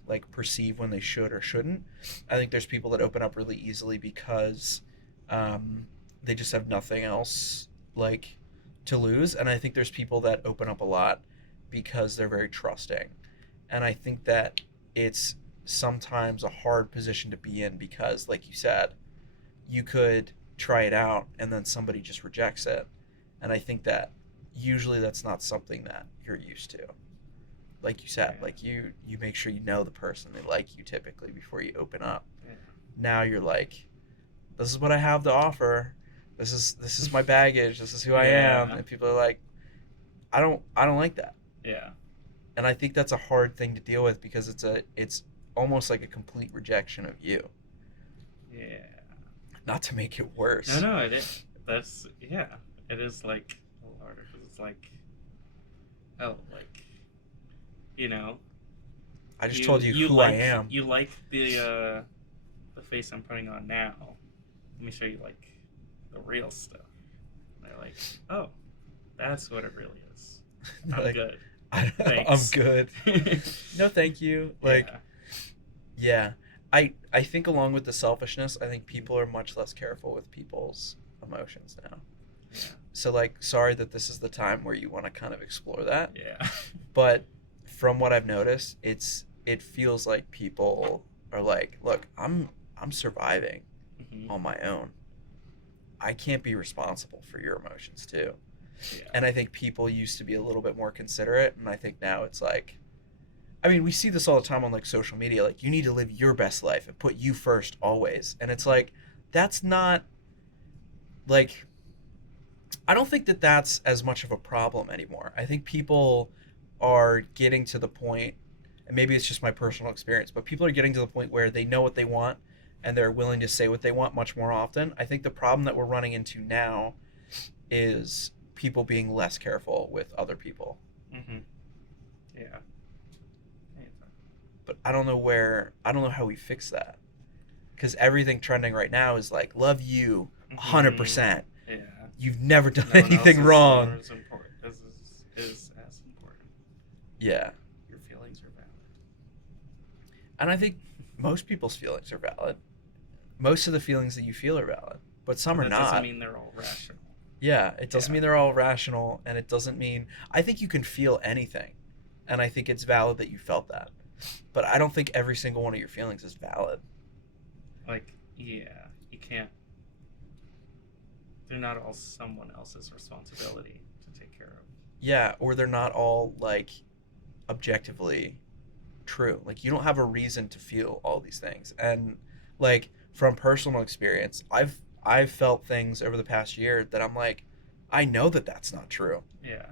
like perceive when they should or shouldn't. I think there's people that open up really easily because they just have nothing else like to lose. And I think there's people that open up a lot because they're very trusting. And I think that it's sometimes a hard position to be in because, like you said, you could try it out and then somebody just rejects it. And I think that usually that's not something that you're used to. Like you said, like you make sure you know the person, they like you typically before you open up. Now you're like, this is what I have to offer. This is my baggage. This is who I am. And people are like, I don't like that. Yeah. And I think that's a hard thing to deal with because it's almost like a complete rejection of you. Yeah. Not to make it worse. No, it is. That's, yeah. It is like a little harder because it's like, oh, like, you know. I just told you who I am. You like the face I'm putting on now. Let me show you like the real stuff. And they're like, oh, that's what it really is. I'm like, good. I'm good. No, thank you. Like, yeah. I think along with the selfishness, I think people are much less careful with people's emotions now. Yeah. So like, sorry that this is the time where you want to kind of explore that. Yeah. But from what I've noticed, it feels like people are like, look, I'm surviving on my own. I can't be responsible for your emotions too. Yeah. And I think people used to be a little bit more considerate, and I think now it's like, I mean, we see this all the time on like social media, like you need to live your best life and put you first always. And it's like, that's not like, I don't think that that's as much of a problem anymore. I think people are getting to the point, and maybe it's just my personal experience, but people are getting to the point where they know what they want and they're willing to say what they want much more often. I think the problem that we're running into now is people being less careful with other people. Yeah. But I don't know how we fix that. Because everything trending right now is like, love you 100%. Yeah. You've never done anything wrong. Is as important. Yeah. Your feelings are valid. And I think most people's feelings are valid. Most of the feelings that you feel are valid. But some are not. That doesn't mean they're all rational. Yeah, it doesn't mean they're all rational, and it doesn't mean... I think you can feel anything, and I think it's valid that you felt that. But I don't think every single one of your feelings is valid. Like, yeah, you can't. They're not all someone else's responsibility to take care of. Yeah, or they're not all like objectively true. Like you don't have a reason to feel all these things. And like from personal experience, I've felt things over the past year that I'm like, I know that that's not true. Yeah.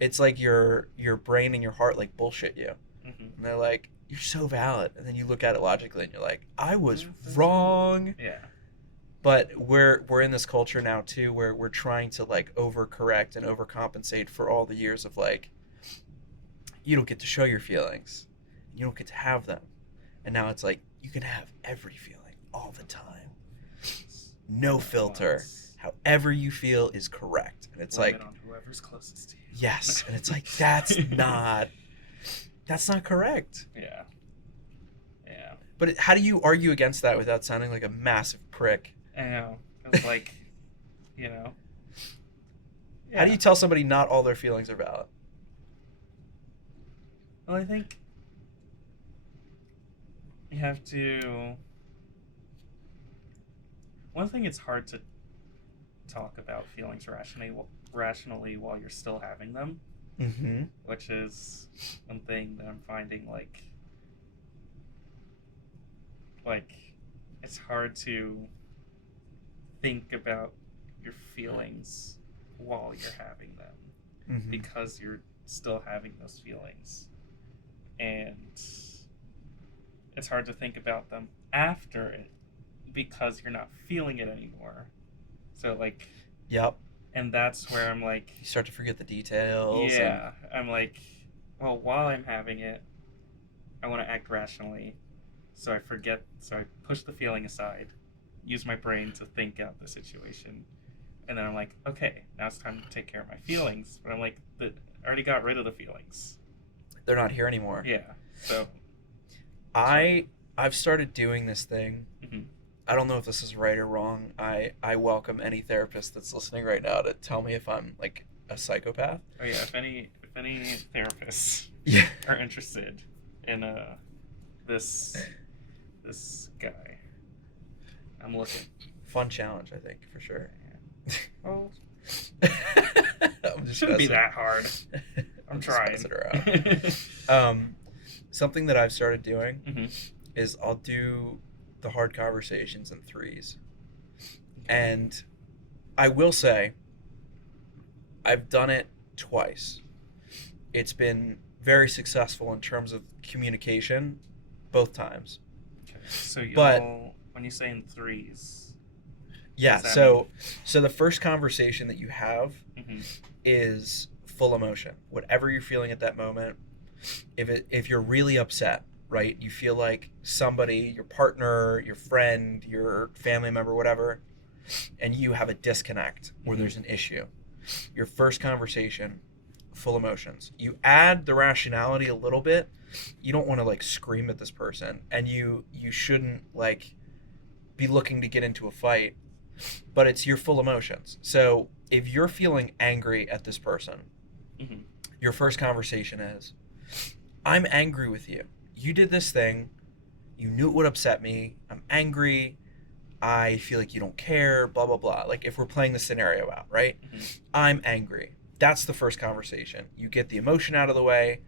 It's like your brain and your heart like bullshit you. Mm-hmm. And they're like, you're so valid. And then you look at it logically and you're like, I was That's wrong. Yeah. But we're in this culture now too where we're trying to like overcorrect and overcompensate for all the years of like, you don't get to show your feelings. You don't get to have them. And now it's like you can have every feeling all the time. No filter. However you feel is correct. And it's Blame like it on whoever's closest to you. yes. And it's like that's not correct. Yeah. Yeah. But how do you argue against that without sounding like a massive prick? I know. It's like, you know. How do you tell somebody not all their feelings are valid? Well, I think you have to. One thing, it's hard to talk about feelings rationally while you're still having them, Mm-hmm. which is one thing that I'm finding like it's hard to think about your feelings while you're having them Mm-hmm. because you're still having those feelings, and it's hard to think about them after it because you're not feeling it anymore. So like, Yep. and that's where I'm like, You start to forget the details. yeah, I'm like, well, while I'm having it, I want to act rationally, so I push the feeling aside, use my brain to think out the situation, and then I'm like, okay, now it's time to take care of my feelings. But I'm like, I already got rid of the feelings. They're not here anymore. Yeah, so I've started doing this thing. Mhm. I don't know if this is right or wrong. I welcome any therapist that's listening right now to tell me if I'm like a psychopath. oh yeah, if any therapists Yeah. are interested in this guy, I'm looking. Fun challenge, I think, for sure. Oh, I'm just shouldn't be messing- that hard. I'm just trying. messing around. Something that I've started doing Mhm. is I'll do the hard conversations in threes. And I will say, I've done it twice. It's been very successful in terms of communication, both times. Okay. So But- when you say in threes, Yeah, What does that so the first conversation that you have mhm. is full emotion. Whatever you're feeling at that moment, if you're really upset, right? You feel like somebody, your partner, your friend, your family member, whatever, and you have a disconnect or Mhm. there's an issue. Your first conversation, full emotions. You add the rationality a little bit. You don't want to like scream at this person, and you shouldn't like be looking to get into a fight, but it's your full emotions. So if you're feeling angry at this person, Mhm. your first conversation is, I'm angry with you. You did this thing. You knew it would upset me. I'm angry. I feel like you don't care, blah, blah, blah. Like if we're playing the scenario out, right? Mhm. I'm angry. That's the first conversation. You get the emotion out of the way.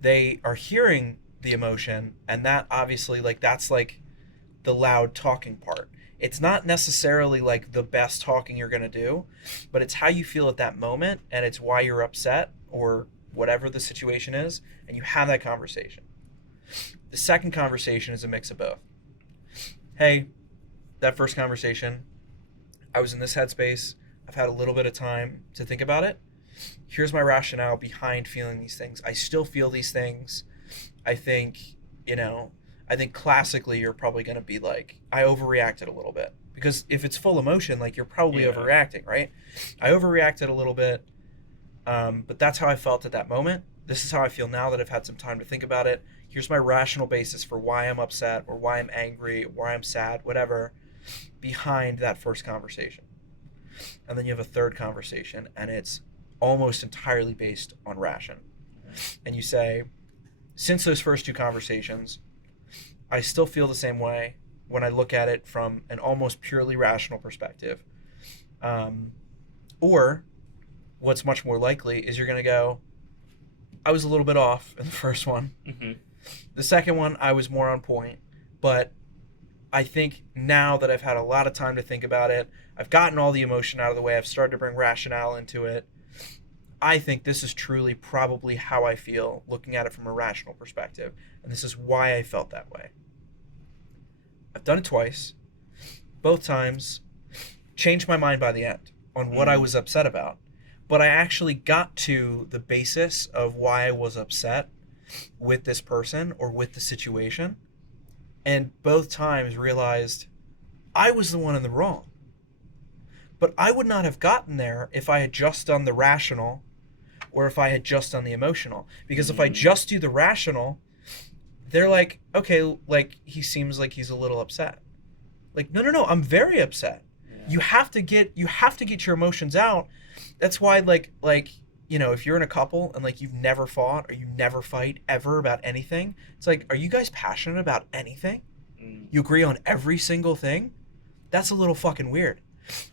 They are hearing the emotion, and that obviously, like, that's like the loud talking part. It's not necessarily like the best talking you're going to do, but it's how you feel at that moment, and it's why you're upset or whatever the situation is, and you have that conversation. The second conversation is a mix of both. Hey, that first conversation, I was in this headspace. I've had a little bit of time to think about it. Here's my rationale behind feeling these things. I still feel these things. I think, I think classically you're probably going to be like, I overreacted a little bit. Because if it's full emotion, like you're probably Yeah. overreacting, right? I overreacted a little bit, but that's how I felt at that moment. This is how I feel now that I've had some time to think about it. Here's my rational basis for why I'm upset or why I'm angry, why I'm sad, whatever, behind that first conversation. And then you have a third conversation, and it's almost entirely based on ration. and you say, since those first two conversations, I still feel the same way when I look at it from an almost purely rational perspective. Or what's much more likely is you're going to go, I was a little bit off in the first one. Mm-hmm. The second one, I was more on point. But I think now that I've had a lot of time to think about it, I've gotten all the emotion out of the way, I've started to bring rationale into it. I think this is truly probably how I feel looking at it from a rational perspective. And this is why I felt that way. I've done it twice. Both times, changed my mind by the end on what I was upset about. But I actually got to the basis of why I was upset with this person or with the situation. And both times realized I was the one in the wrong. But I would not have gotten there if I had just done the rational or if I had just done the emotional. Because if I just do the rational, they're like, okay, like he seems like he's a little upset. Like, no, I'm very upset. Yeah. You have to get your emotions out. That's why like if you're in a couple and like you've never fought or you never fight ever about anything, it's like, are you guys passionate about anything? You agree on every single thing? That's a little fucking weird.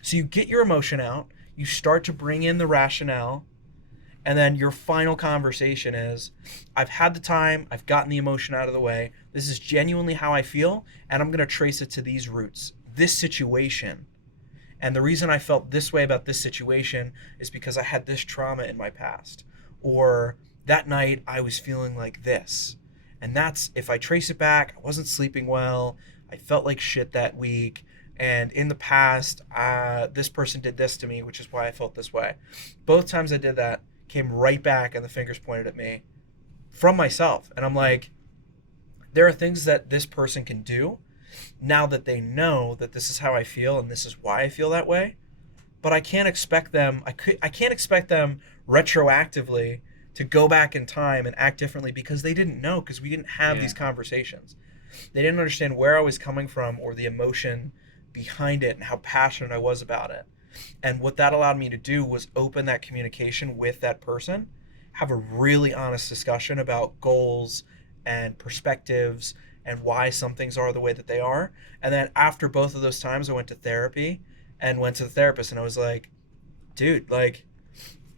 So you get your emotion out, you start to bring in the rationale, and then your final conversation is, I've had the time, I've gotten the emotion out of the way, this is genuinely how I feel, and I'm going to trace it to these roots, this situation. And the reason I felt this way about this situation is because I had this trauma in my past. Or that night I was feeling like this. And that's, if I trace it back, I wasn't sleeping well, I felt like shit that week, and in the past, this person did this to me, which is why I felt this way. Both times I did that, came right back and the fingers pointed at me from myself. And I'm like, there are things that this person can do now that they know that this is how I feel and this is why I feel that way. But I can't expect them, I can't expect them retroactively to go back in time and act differently because they didn't know, because we didn't have these conversations. They didn't understand where I was coming from or the emotion behind it and how passionate I was about it. And what that allowed me to do was open that communication with that person, have a really honest discussion about goals and perspectives and why some things are the way that they are. And then after both of those times, I went to therapy and went to the therapist, and I was like, dude, like,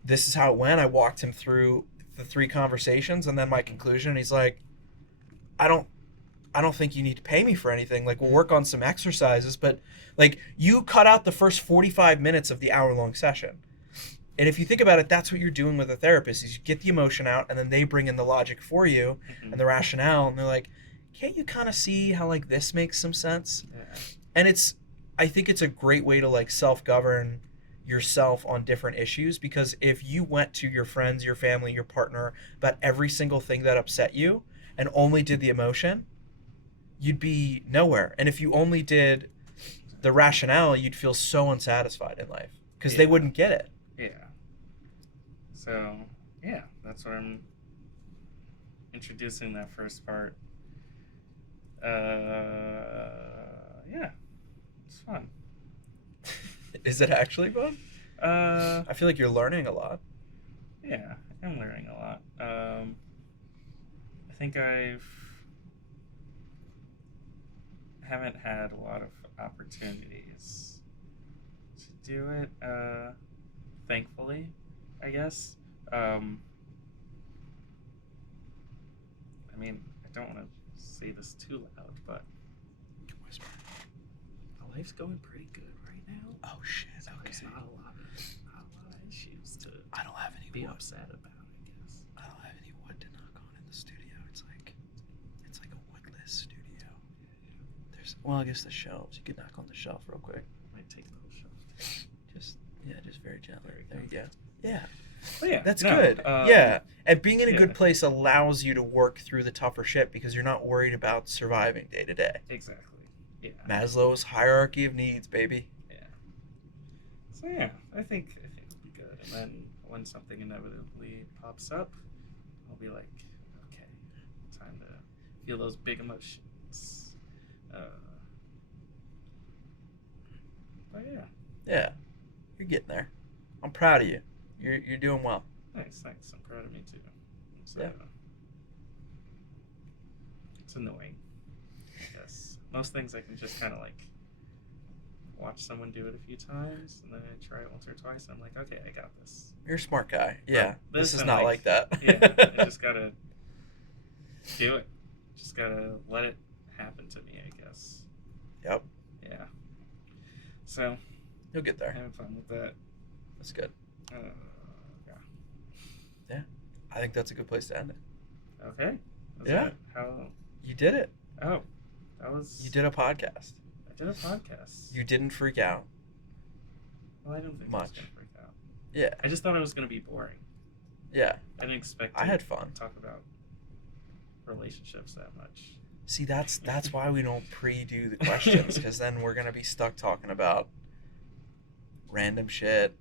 this is how it went. I walked him through the 3 conversations and then my conclusion. And he's like, I don't think you need to pay me for anything. Like, we'll work on some exercises, but like, you cut out the first 45 minutes of the hour-long session. And if you think about it, that's what you're doing with a therapist, is you get the emotion out and then they bring in the logic for you and the rationale. And they're like, can't you kind of see how like this makes some sense? Yeah. And I think it's a great way to like self-govern yourself on different issues, because if you went to your friends, your family, your partner about every single thing that upset you and only did the emotion, you'd be nowhere. And if you only did the rationale, you'd feel so unsatisfied in life because they wouldn't get it. Yeah. So, yeah, that's what I'm introducing that first part. Yeah, it's fun. Is it actually fun? I feel like you're learning a lot. Yeah, I'm learning a lot. I think haven't had a lot of opportunities to do it, thankfully, I guess. I mean, I don't want to say this too loud, but life's going pretty good right now. Oh shit! So okay. There's not a lot of issues to. I don't have any be wood. upset about, I guess. I don't have any wood to knock on in the studio. It's like a woodless studio. Well, I guess the shelves. You could knock on the shelf real quick. Might take the whole shelf. Just very gently. There you go. Yeah. Well, yeah, that's good. Yeah, and being in a good place allows you to work through the tougher shit because you're not worried about surviving day to day. Exactly. Yeah. Maslow's hierarchy of needs, baby. Yeah. So yeah, I think it'll be good. And then when something inevitably pops up, I'll be like, okay, time to feel those big emotions. But yeah. Yeah, you're getting there. I'm proud of you. You're doing well. Thanks. I'm proud of me too. So Yeah. it's annoying. Yes. Most things I can just kind of like watch someone do it a few times, and then I try it once or twice, and I'm like, okay, I got this. You're a smart guy. Yeah. But This is I'm not like that. Yeah, I just gotta do it. Just gotta let it happen to me, I guess. Yep. Yeah. So You'll get there. having fun with that. That's good. Yeah. I think that's a good place to end it. Okay. Yeah. That how? You did it. Oh, that was. You did a podcast. I did a podcast. You didn't freak out. Well, I didn't think I was Much. gonna freak out. Yeah. I just thought it was gonna be boring. Yeah. I didn't expect. I had fun. to talk about relationships that much. See, that's why we don't pre-do the questions, because then we're gonna be stuck talking about random shit.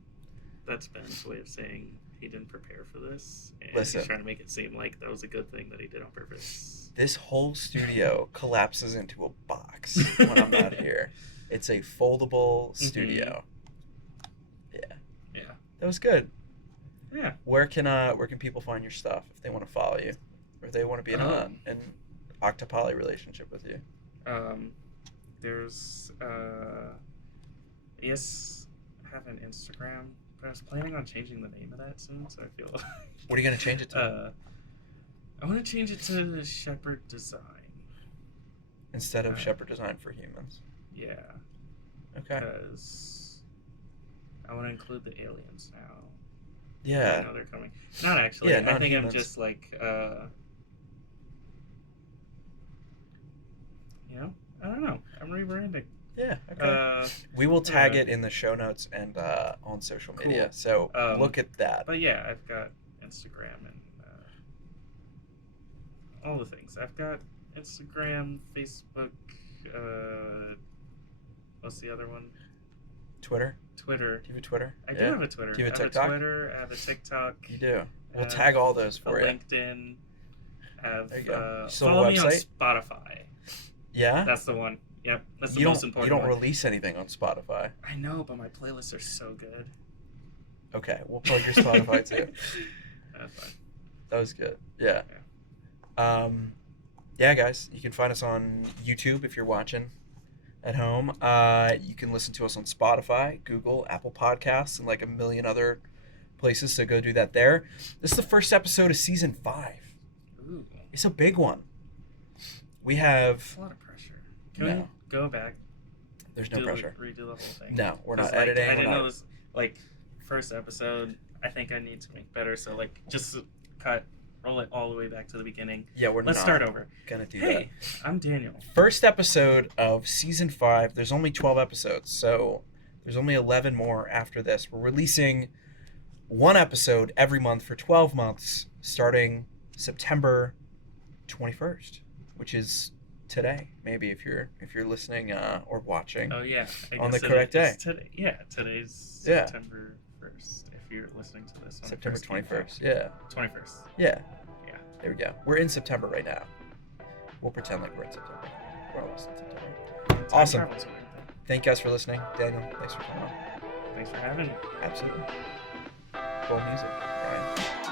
That's Ben's way of saying he didn't prepare for this, and Listen. he's trying to make it seem like that was a good thing that he did on purpose. This whole studio collapses into a box when I'm not here. It's a foldable studio. Yeah. Yeah. That was good. Yeah. Where can people find your stuff if they want to follow you, or if they want to be in an octopoly relationship with you? There's yes, I have an Instagram, but I was planning on changing the name of that soon, so I feel like What are you gonna change it to? I want to change it to Shephard Design. Instead of Shepherd Design for Humans. Yeah. Okay. Because I want to include the aliens now. I Yeah. know they're coming. Not actually. Yeah, I not think humans. I'm just like, I don't know. I'm rebranding. Yeah. Okay. We will tag it in the show notes and on social media. Cool. So look at that. But yeah, I've got Instagram and all the things. I've got Instagram, Facebook. What's the other one? Twitter. Twitter. Do you have a Twitter? I do have a Twitter. Do you have a I have TikTok? a Twitter. I have a TikTok. You do. We'll have tag all those a for you. LinkedIn. Have There you go. You still have a follow me on website? Spotify. Yeah. That's the one. Yep, that's the You most don't important you don't one. release anything on Spotify. I know, but my playlists are so good. Okay, we'll plug your Spotify too. That's fine. That was good. Yeah. Yeah, guys, you can find us on YouTube if you're watching at home. You can listen to us on Spotify, Google, Apple Podcasts, and like a million other places. So go do that there. This is the first episode of season 5. Ooh, It's a big one. We have. that's a lot of pressure. Can we go back? There's no pressure. Redo the whole thing. No, we're not 'Cause, like, editing. I we're didn't not- know it was like first episode. I think I need to make better. So like, just roll it all the way back to the beginning. Yeah, we're Let's not start over. gonna do that. Hey, I'm Daniel. First episode of season 5. There's only 12 episodes, so there's only 11 more after this. We're releasing one episode every month for 12 months, starting September 21st, which is today. Maybe if you're listening or watching. Oh yeah, I On guess the correct it's day. Today, yeah, today's Yeah. September 1st. If you're listening to this on September the first game. 21st. Yeah. 21st. Yeah. Yeah. There we go. We're in September right now. We'll pretend like we're in September. We're almost in September. Time Awesome. travel's a weird thing. Thank you guys for listening. Daniel, thanks for coming on. Thanks for having me. Absolutely. Cool music, Brian.